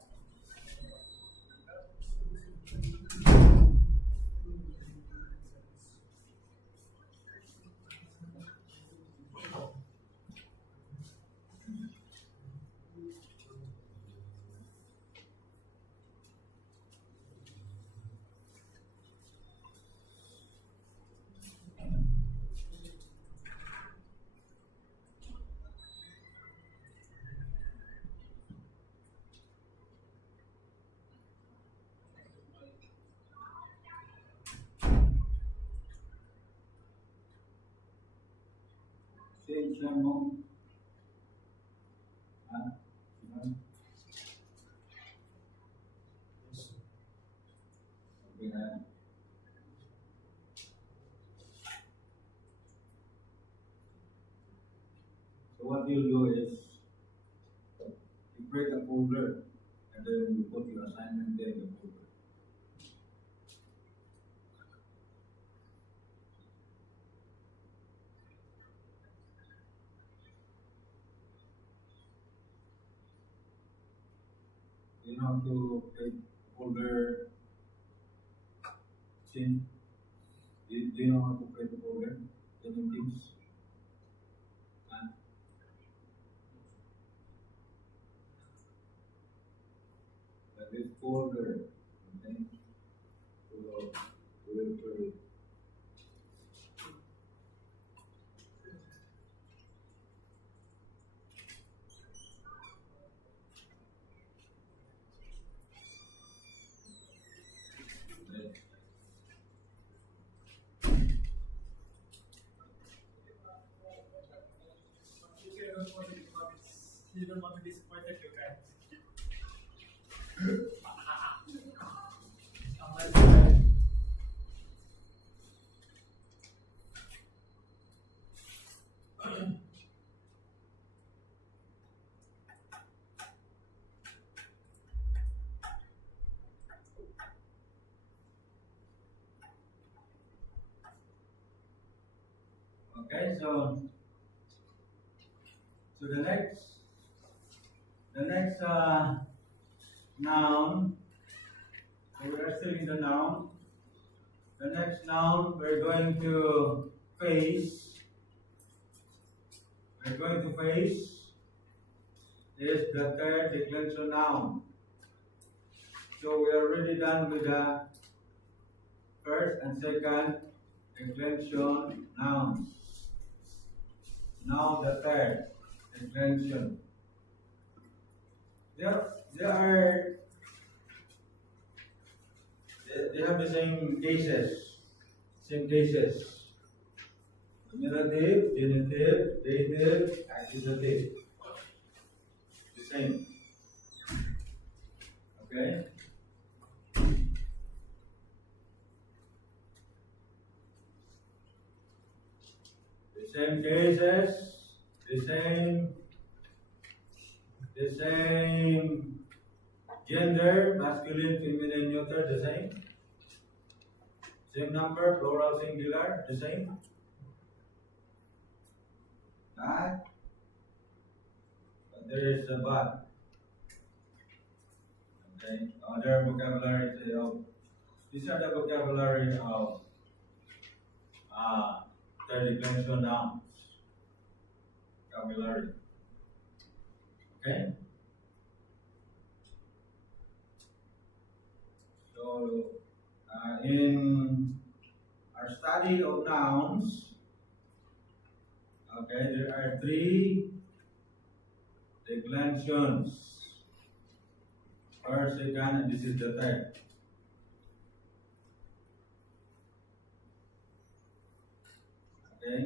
Change your mom. Huh? Okay, so what you'll do is you create a folder and then you put your assignment there in the folder. You know how to create a folder. Change. Do you know how to create a folder? Any tips? Huh? Like this folder, okay? So we will create. You don't want to disappoint your guy. Okay, so the next noun. So we are still in the noun. The next noun we're going to face. We're going to face is the third declension noun. So we are already done with the first and second declension nouns. Now the third declension. They have the same cases. Nominative, genitive, dative, accusative. The same. Okay? The same cases, the same gender, masculine, feminine, neuter, the same. Same number, plural, singular, the same. But there is a but. Okay, other vocabulary of these are the vocabulary of third declension nouns. Vocabulary. Okay. So in our study of nouns, okay, there are three declensions. First, second, and this is the third. Okay.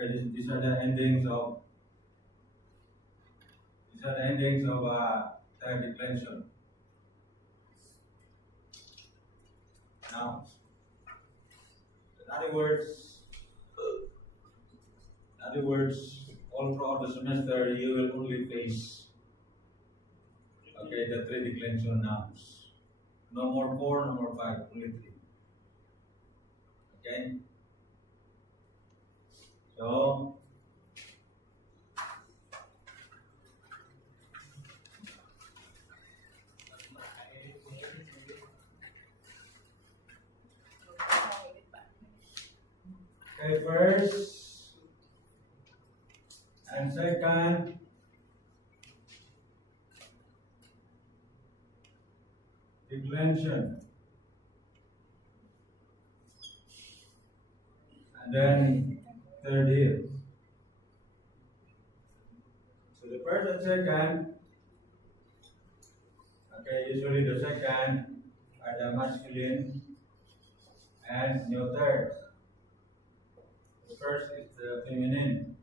Okay, these are the endings of third declension. Now, in other words, all throughout the semester you will only face the three declension nouns. No more 4, no more 5, only 3. Okay? So, okay, first and second declension. And then third year. So the first and second, usually the second are the masculine and neuter. The first is the feminine.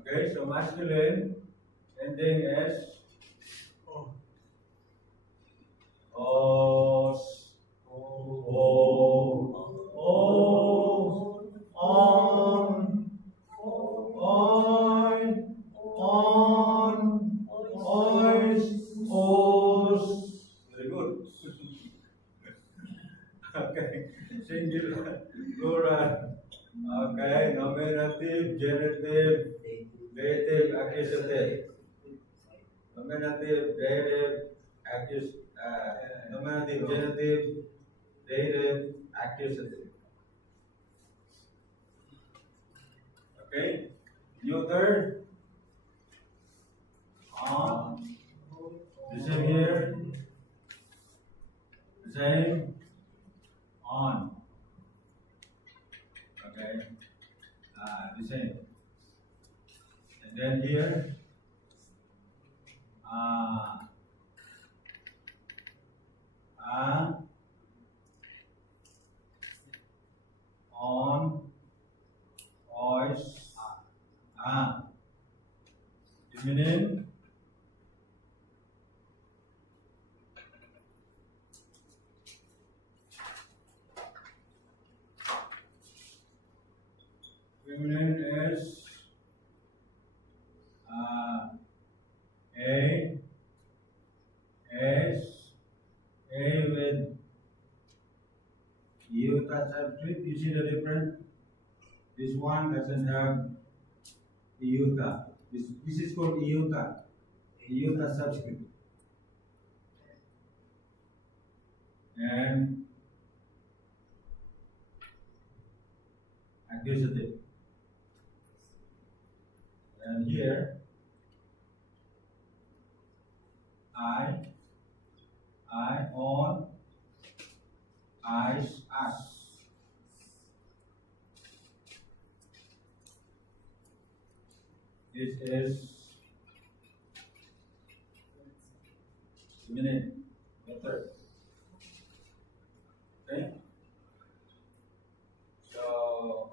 Okay, so masculine ending is os, o, on, ois, os. Very good. Okay, singular, plural. Okay, nominative, genitive, dative, accusative. Nominative, dative, nominative, genitive, dative, accusative. Okay, neuter, on, the same here, the same, on. Okay, the same. And then here, on, ois, feminine, is A with iota subscript. You see the difference? This one doesn't have iota. This is called iota subscript. And accusative. And here, I, on, us. This is minute, method. Okay? So,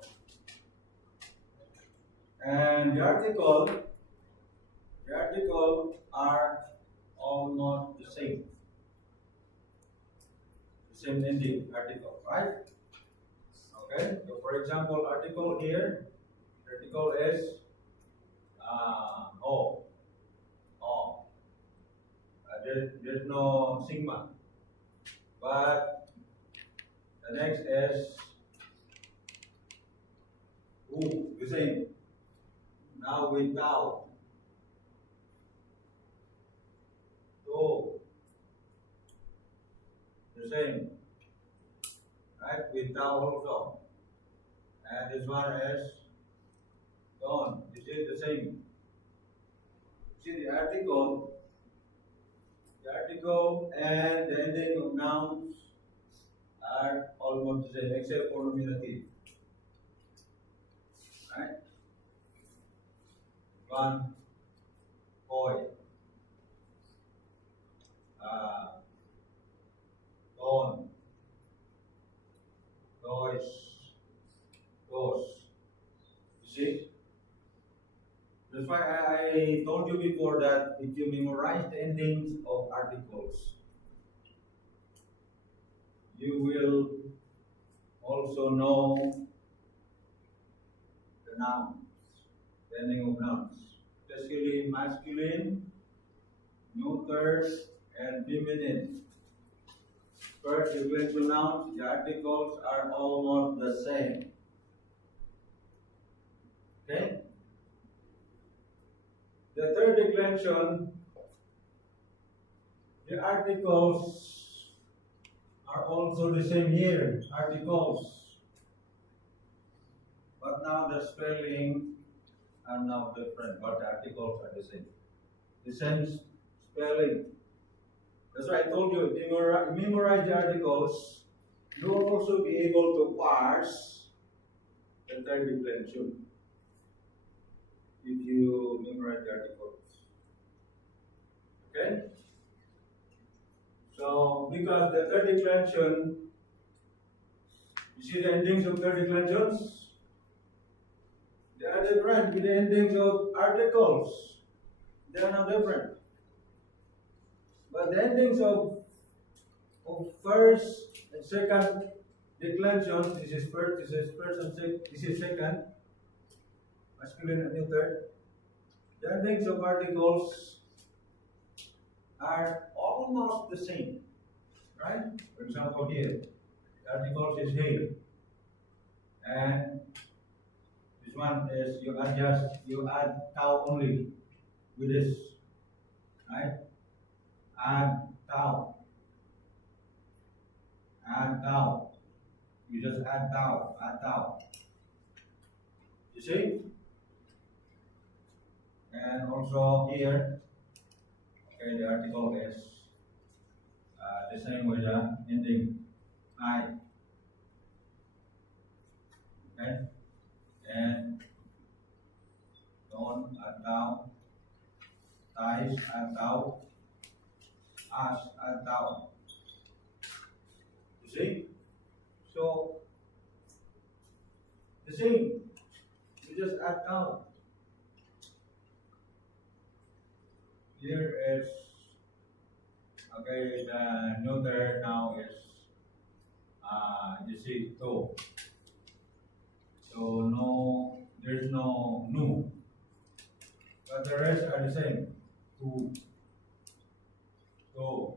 and the article are almost the same. The same ending article, right? Okay, so for example, article here, article is O. There's no sigma. But the next is U, the same. Now with tau. To, the same. Right? With tau also. And this one is don. This is the same. See the article and the ending of nouns are almost the same except for nominative. Right? One boy. Don. Dois. you before that if you memorize the endings of articles, you will also know the nouns, the ending of nouns, especially masculine, neuter, and feminine. First, declension nouns, the articles are almost the same. Okay? The third declension, the articles are also the same here, articles. But now the spelling are now different, but the articles are the same. The same spelling. That's why I told you, memorize the articles, you will also be able to parse the third declension if you memorize the articles. Okay? So, because the third declension, you see the endings of third declensions? They are different with the endings of articles. They are not different. But the endings of first and second declension, this is first and this is second, masculine and neuter. The endings of articles are almost the same, right? For example, here, the articles is here, and this one is you add tau only with this, right? Add tau. You just add tau. You see? And also here, okay, the article is the same with the ending I. Okay? And don't add tau. Ties add tau. As add tau. You see? So, the same. You just add tau. Here is, okay, the neuter now is, you see, to. So, no, there's no nu. But the rest are the same. To, ton,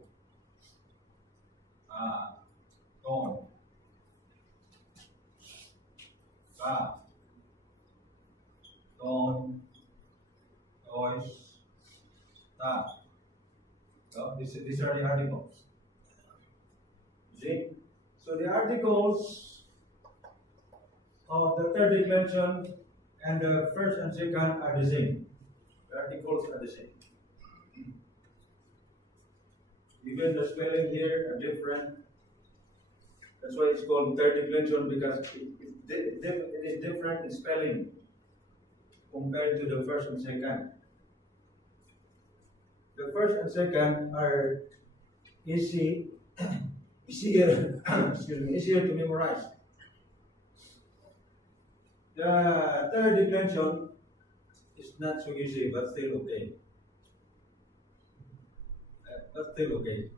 ka, ton, toys, ta. So these are the articles. See? So the articles of the third declension and the first and second are the same. The articles are the same. Even the spelling here are different. That's why it's called third declension, because it is different in spelling compared to the first and second. The first and second are easier to memorize. The third declension is not so easy, but still okay. But still okay.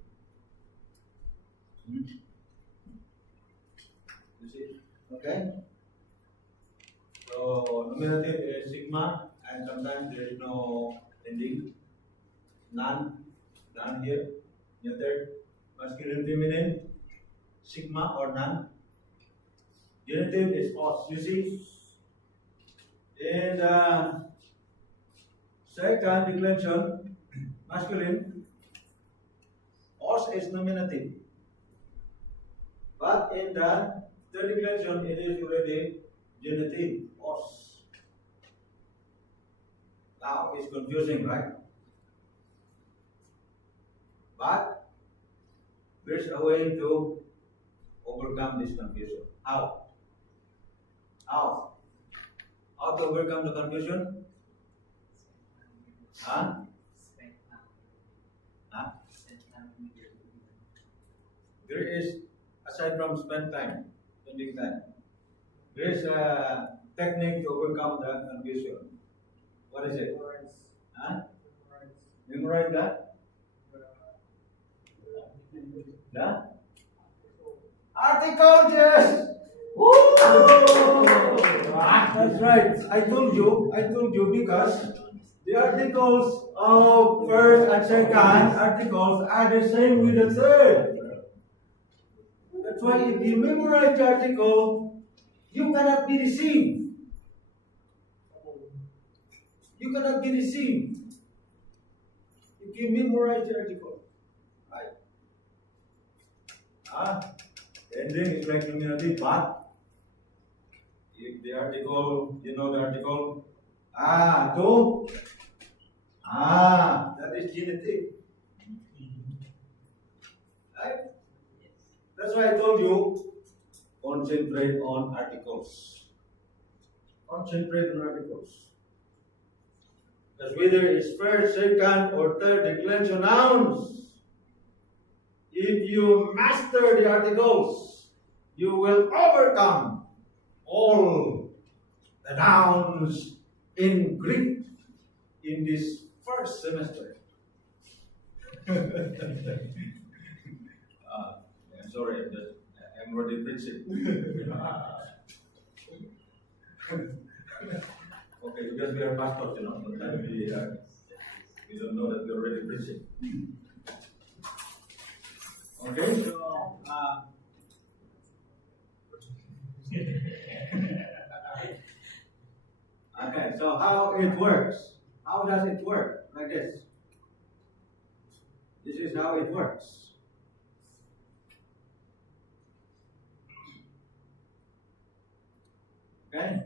You see? Okay? So, nominative is sigma, and sometimes there is no ending. None here. Neuter, masculine, feminine, sigma or none. Genitive is os. You see? In the second declension, masculine, os is nominative. But in the third declension, it is already genitive, os. Now it's confusing, right? But there's a way to overcome this confusion. How? How? How to overcome the confusion? Huh? Huh? There is, aside from spending time, there is a technique to overcome the confusion. What is it? Huh? Memorize that? Yeah? Article, yes! Woo! That's right. I told you because the articles of first and second articles are the same with the third. That's why if you memorize the article, you cannot be deceived. You cannot be deceived. If you memorize the article. Right? Ending is like nominative, but if the article, you know the article, to, that is genitive. Right? That's why I told you, concentrate on articles. Concentrate on articles. Because whether it's first, second, or third declension nouns, if you master the articles, you will overcome all the nouns in Greek in this first semester. I'm sorry, I'm already preaching. Okay, because we are pastors, sometimes we don't know that we're already preaching. Okay, so okay, so how it works? How does it work? Like this. This is how it works. Okay.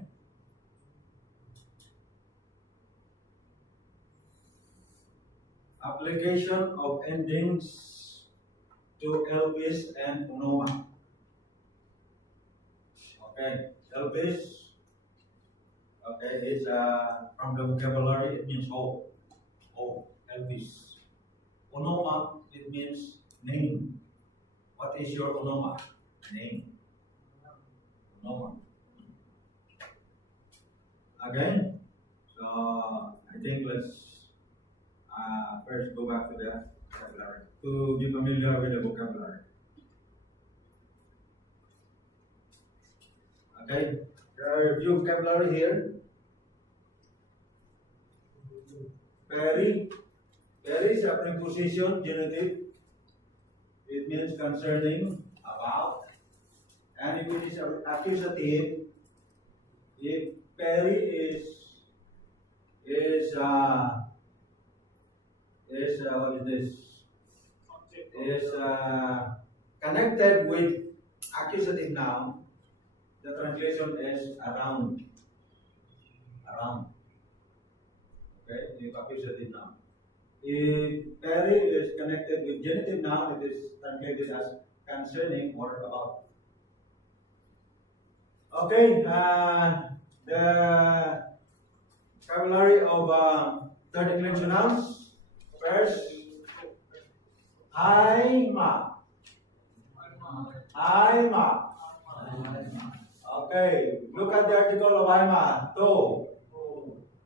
Application of endings to Elvis and Unoma. Okay, Elvis. Okay, it's from the vocabulary it means hope. Hope, Elvis. Unoma, it means name. What is your Unoma? Name. Unoma. Okay, so I think let's first go back to the vocabulary to be familiar with the vocabulary. Okay, there are a few vocabulary here. Peri is a preposition, genitive. It means concerning, about. And if it is accusative, if peri is what is this? Is connected with accusative noun. The translation is around. Around. Okay, if accusative noun. If peri is connected with genitive noun, it is translated as concerning or about. Okay, the vocabulary of third declension nouns. First, Aima. Aima. Okay, look at the article of Aima. To.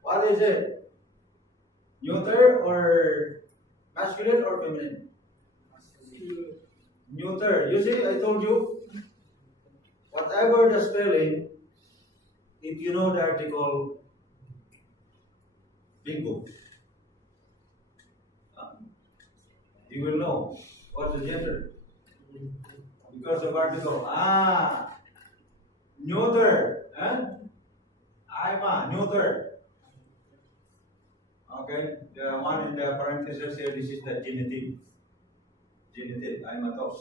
What is it? Neuter or masculine or feminine? Neuter. You see, I told you, whatever the spelling, if you know the article, bingo. You will know what's the gender. Because of article. Neuter. Aima, neuter. Okay, the one in the parentheses here, this is the genitive. Genitive, aimatos.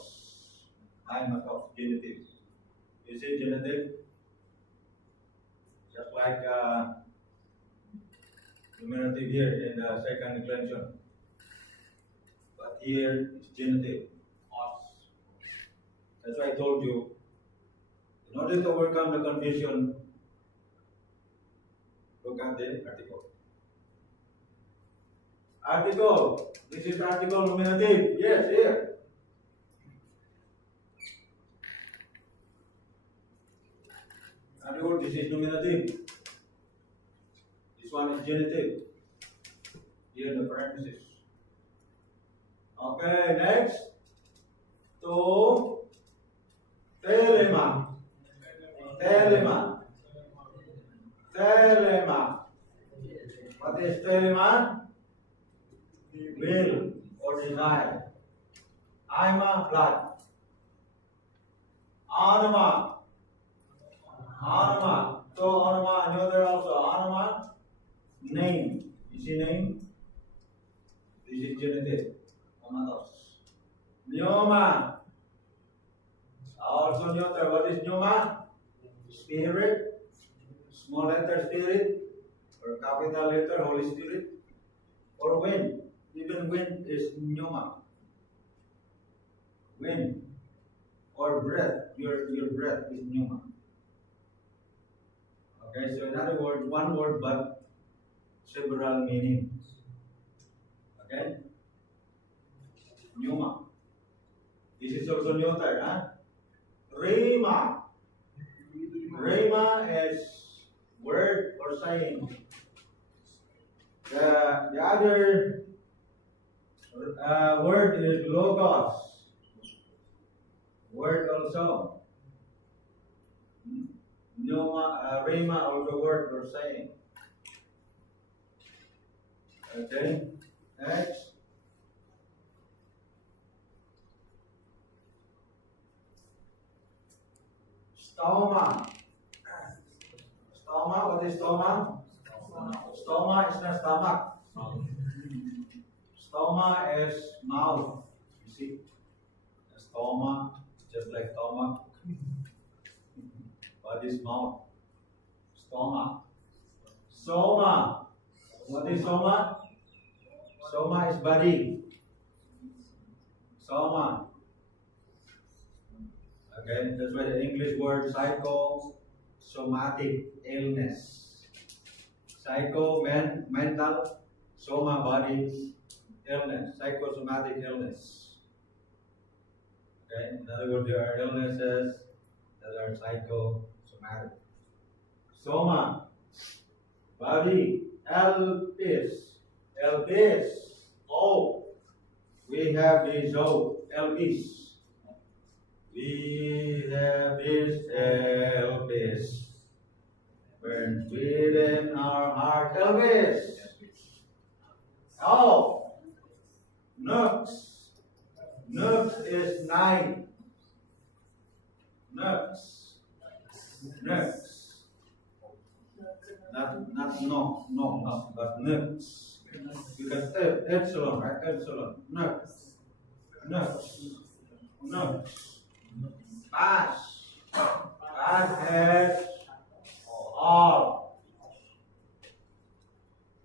Aimatos, genitive. You see genitive? Just like nominative here in the second declension. But here it's genitive. Os. That's why I told you, in order to overcome the confusion, look at the article. Article. This is article nominative. Yes, here. Article, this is nominative. This one is genitive. Here in the parenthesis. Okay, next. To telema. Telema. Telema. What is telema? Will or desire. Ima, blood. Anima. Anima. So anima, another also. Anima, name. You see name? This is genitive. Amatos. Pneuma. Also neuter. What is pneuma? Spirit. Small letter spirit. Or capital letter Holy Spirit. Or wind. Even wind is pneuma. Wind. Or breath. Your breath is pneuma. Okay, so in other words, one word but several meanings. Okay? Pneuma. This is also neuter, huh? Rhema. Rhema is word or saying. The other word is logos. Word also. Pneuma, rhema also word or saying. Okay. Next. Stoma. Stoma, what is stoma? Stoma is not stomach. Stoma is mouth. You see? Stoma, just like stomach. What is mouth? Stoma. Soma. What is soma? Soma is body. Soma. Okay, that's why the English word psychosomatic illness. Psycho, mental, soma, body, illness, psychosomatic illness. Okay, in other words, there are illnesses that are psychosomatic. Soma, body, elpis, oh, we have this elpis. We have this elpis. Burns within our heart, elpis. Oh, nux. Nux is night. Nux. Nux. Not no, but nux. You can say epsilon, right? Epsilon. Nux. Nux. Nux. Pass. Pass has all.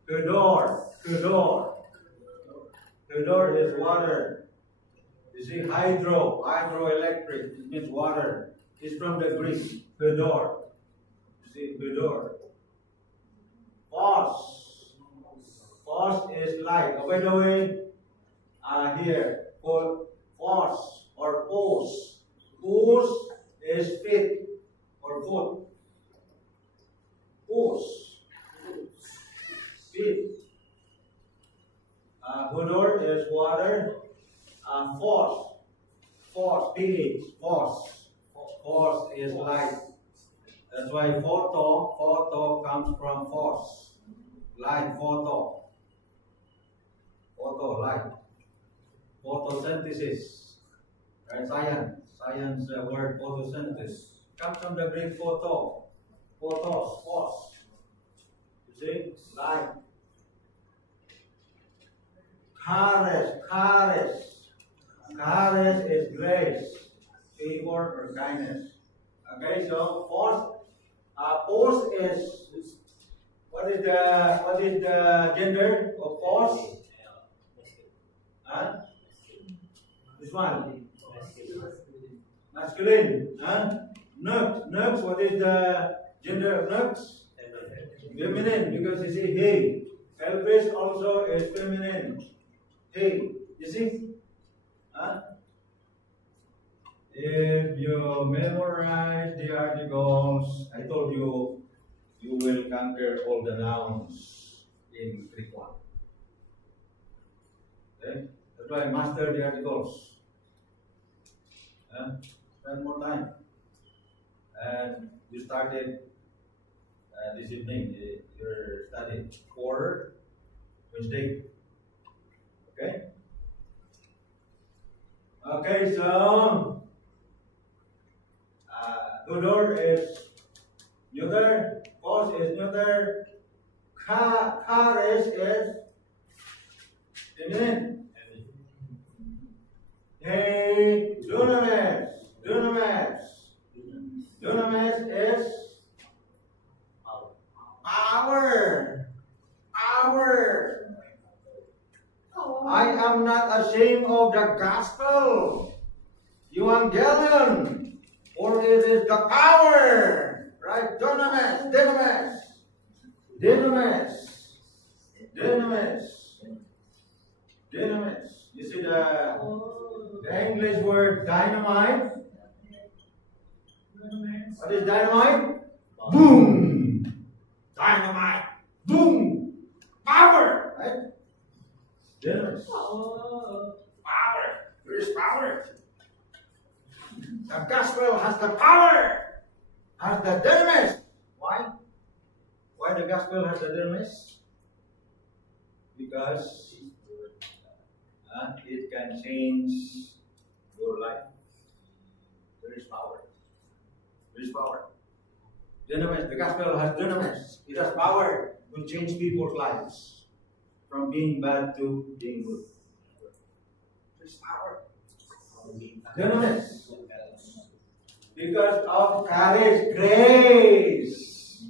Tudor. Tudor is water. You see, hydroelectric, it means water. It's from the Greek, Tudor. You see, Tudor. Phos. Phos is light. Oh, by the way, here, called phos or pose. Pose is feet or foot. Pose. Feet. Hodor is water. Phos. Phos, pH. Phos. Phos is light. That's why photo comes from phos. Light, photo. Photo, light. Photosynthesis. Right? Science word photosynthesis. Comes from the Greek photo. Photos, phos. You see? Light. Charis. Charis is grace, favor, or kindness. Okay, so pos is what is the gender of pos? Huh? This one. Masculine. Huh? Nux. What is the gender of nux? Feminine, because you see he. Pelvis also is feminine. He. You see? Huh? If you memorize the articles, I told you, you will conquer all the nouns in Greek one. Okay? why master the articles. Spend more time. And you started this evening your study for Wednesday. Okay? Okay, so Tudor is neuter, pos is neuter, charis is feminine. Hey, dunamis is power. I am not ashamed of the gospel, evangelion, for it is the power, right? Dunamis. You see the English word dynamite? What is dynamite? Boom! Dynamite! Boom! Power! Right? Dunamis. Power! There is power. The gospel has the power! Has the dunamis. Why? Why the gospel has the dunamis? Because it can change your life. There is power. There is power. Dunamis. The gospel has dunamis. It has power to change people's lives from being bad to being good. There is power. Dunamis. Because of charis, grace.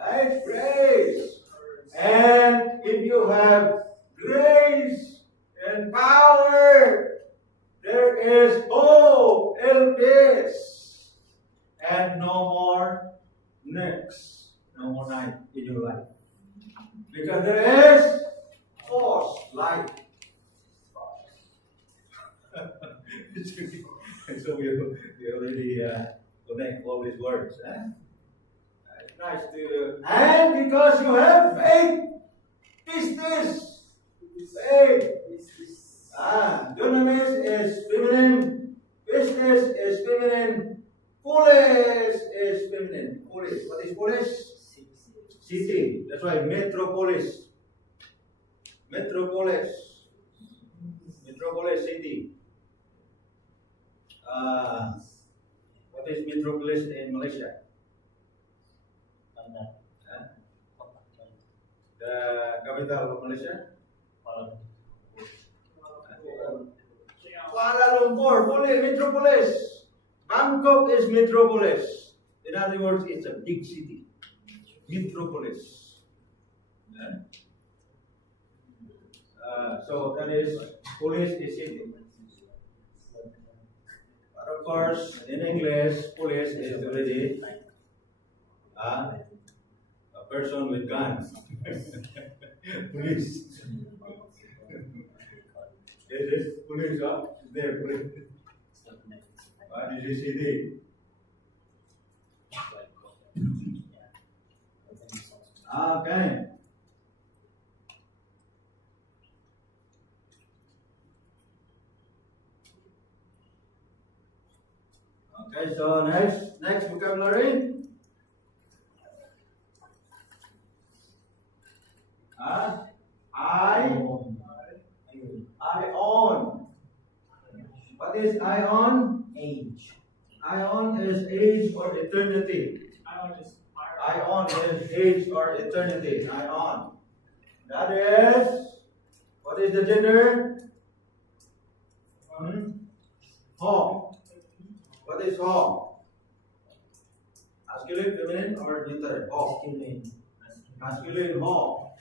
Right? Grace. And if you have grace and power, there is hope and peace. And no more next, no more night in your life. Because there is force, light. So we already connect all these words. It's nice to, and because you have faith, business, faith. Dunamis is feminine, business is feminine, polis is feminine. Polis, what is polis? City. That's why metropolis. Metropolis city. What is metropolis in Malaysia? The capital of Malaysia? Kuala Lumpur, metropolis. Bangkok is metropolis. In other words, it's a big city. Metropolis. So that is, police is city. But of course, in English, police is already a person with guns. Police. This is police, there, police. What is city? Okay. Okay, so next vocabulary. Ion. What is ion? Age. Ion is age or eternity. Ion is age or eternity. Ion. That is, what is the gender? Ho. What is ho? Masculine, feminine, or neuter? Ho. Masculine, ho.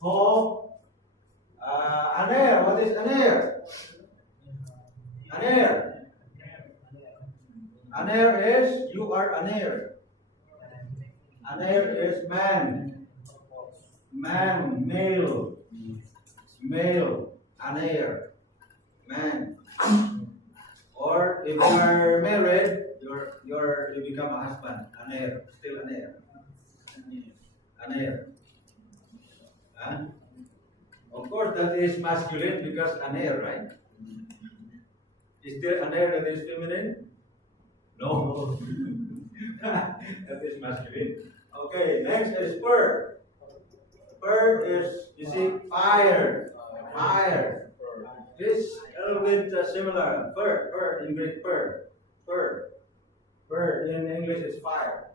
Ho. Aner. What is aner? Aner. Aner is, you are aner. Aner is man. Man, male. Male. Aner. Man. Or if you are married, you become a husband. Aner. Still aner. Aner. Huh? Of course, that is masculine because aner, right? Is there aner that is feminine? No. That is masculine. Okay, next is per. Per is, you see, fire. Fire. This a little bit similar. Per in Greek, per. In English is fire.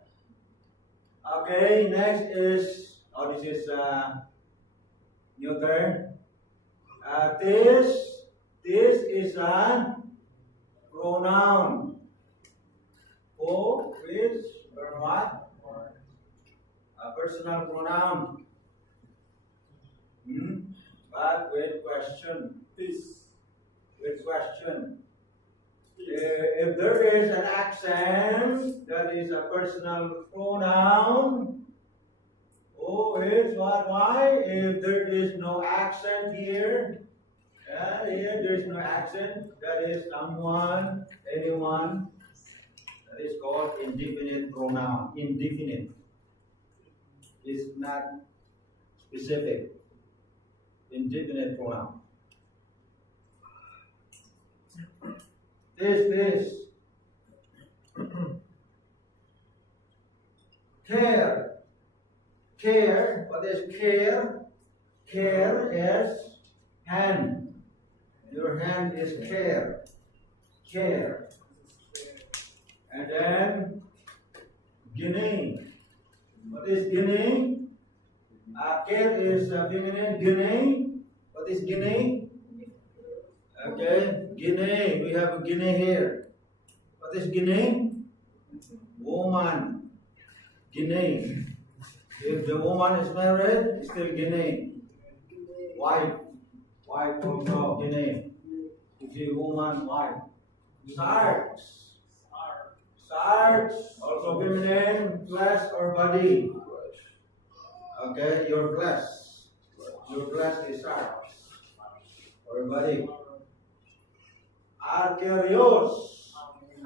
Okay, next is, this is neuter. This is a pronoun. Who is or what? A personal pronoun. But with question. With question. If there is an accent, that is a personal pronoun. Who is what? Why? If there is no accent here, here there is no accent, that is someone, anyone. That is called indefinite pronoun. Indefinite is not specific. Indefinite pronoun. This. Care. Care. What is care? Care is hand. Your hand is care. Care. And then guinea. What is guinea? Care is feminine. Guinea. What is guinea? Okay, guinea. We have a guinea here. What is guinea? Woman. Guinea. If the woman is married, it's still guinea. Wife. Wife also guinea. If the woman, wife. Sarge. Sarge. Also feminine. Flesh or body. Okay, your flesh. Your flesh is sarge. Or body. Archerios.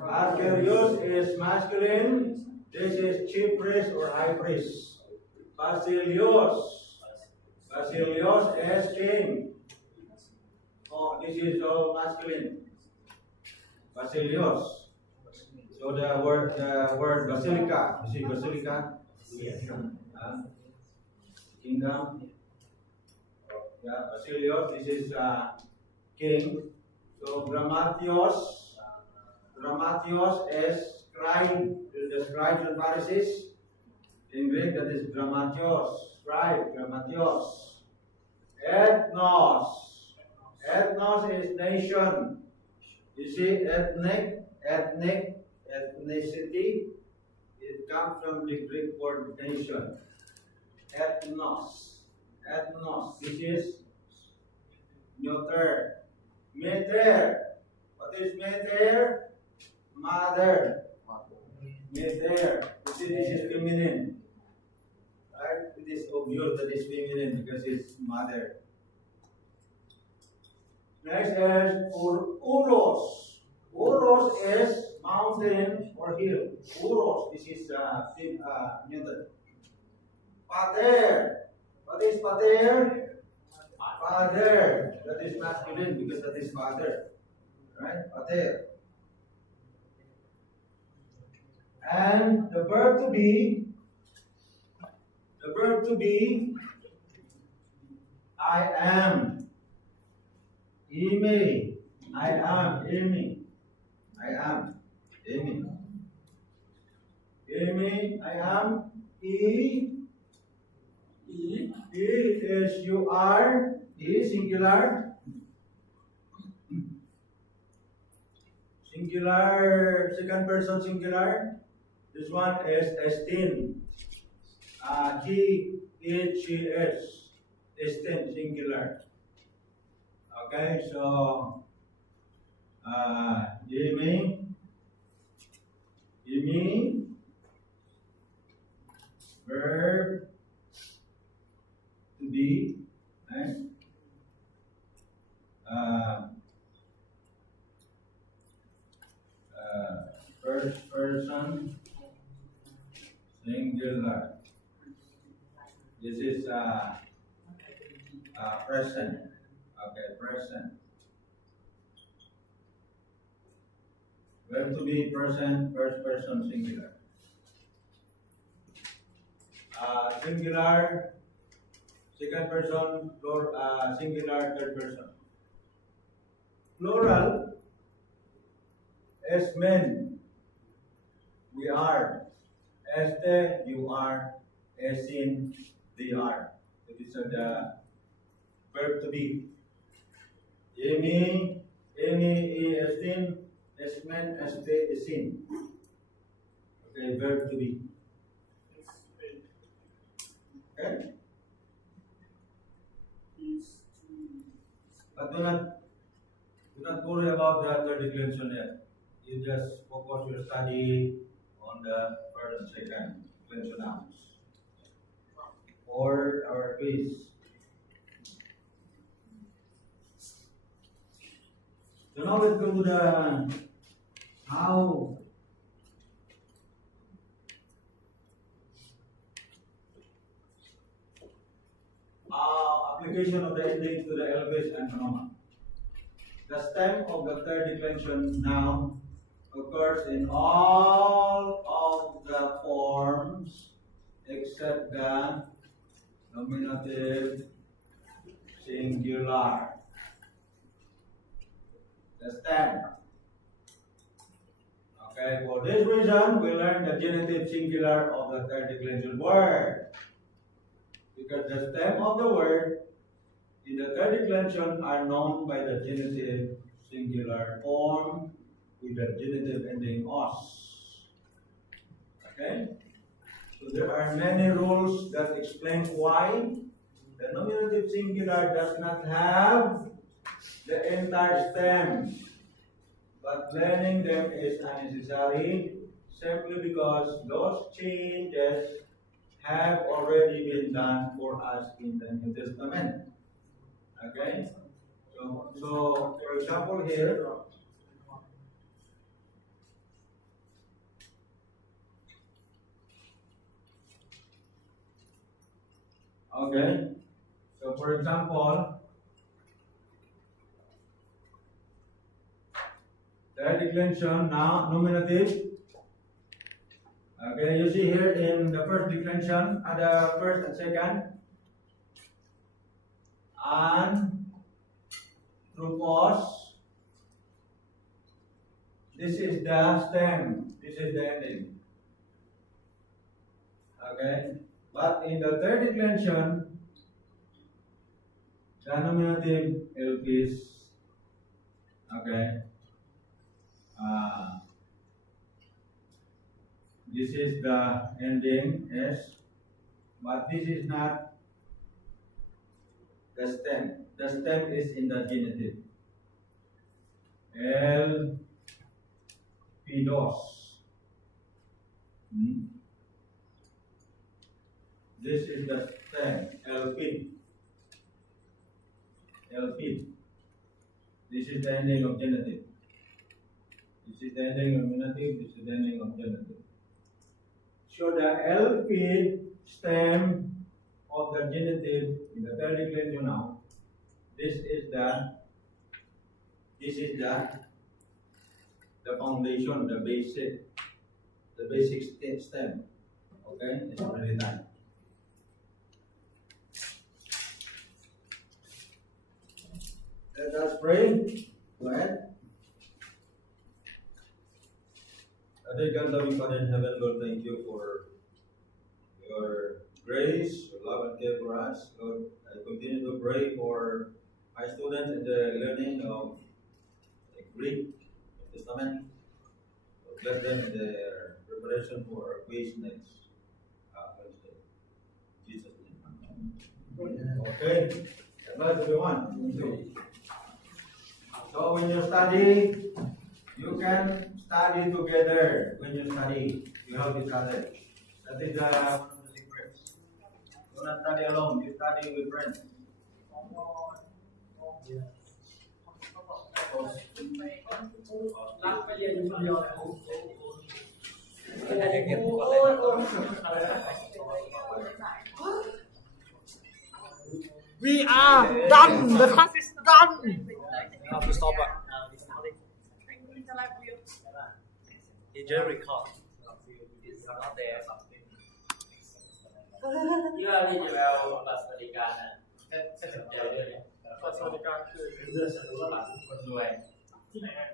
Archerios is masculine. This is chief priest or high priest. Basilios. Basilios is king. Oh, this is all masculine. Basilios. So the word basilica. You see basilica? Kingdom. Yeah, Basilios. This is king. So Grammatios. Grammatios is scribe. The scribes and Pharisees. In Greek, that is Grammatios. Scribe. Grammatios. Ethnos. Ethnos is nation. You see, ethnicity. It comes from the Greek word nation. Ethnos. Ethnos. This is neuter. Mater. What is mater? Mother. Mater. You see, this is feminine. Right? It is obvious that it's feminine because it's mother. Next is Uros. Uros is mountain or hill. Uros. This is neuter. Pater. What is pater? Father. That is masculine because that is father. Right? Pater. And the verb to be, I am. Ime. I am. Ime. I am. Ime. Ime. I am. E is you are. E singular. Singular. Second person singular. This one is estin. He, it, she is. Estin, singular. Okay, so you mean verb to be, right? First person singular. This is present. Okay, present. Verb to be present, first person singular. Singular, second person, singular, third person. Plural, as men, we are. As they, you are. As in, they are. So these are the verb to be. Amy, as in, as men, as they, as in. Okay, verb to be. Okay? But do not worry about the third declension yet. You just focus your study on the first and second declension nouns. For our quiz. So now let's go to the how. Application of the endings to the LBS and pronoun. The stem of the third declension noun occurs in all of the forms except the nominative singular. The stem. Okay, for this reason, we learn the genitive singular of the third declension word. Because the stem of the word in the third declension are known by the genitive singular form with the genitive ending os. Okay? So there are many rules that explain why the nominative singular does not have the entire stem. But learning them is unnecessary simply because those changes have already been done for us in the New Testament. Okay? So for example here, okay, so for example, third declension, now nominative. Okay, you see here in the first declension, the first and second, and through pause. This is the stem. This is the ending. Okay, but in the third declension, the nominative is okay. This is the ending S, but this is not the stem. The stem is in the genitive. El pidos. This is the stem. El pid. El pid. This is the ending of genitive. This is the ending of nominative. This is the ending of genitive. So the LP stem of the genitive in the third declension now, this is the foundation, the basic stem. Okay, it's already done. Let us pray. Go ahead. Father God, loving Father in heaven, Lord, thank you for your grace, your love and care for us. Lord, I continue to pray for my students in the learning of the Greek Testament. Lord, bless them in their preparation for our quiz next Wednesday. In Jesus' name. Okay. God bless everyone. Thank you. So when you study, you can study together. When you study, you help each other. That is one of the secrets. Do not study alone. You study with friends. We are done. The class is done. Now to stop it. Intellect view. It just record. It's not there. ที่ว่าพี่จะไปเอาบัตรสวัสดิการนะแค่สนใจด้วยเนี่ย บัตรสวัสดิการคือ เพื่อสรุปว่าบัตรคนรวย ที่ไหนอะ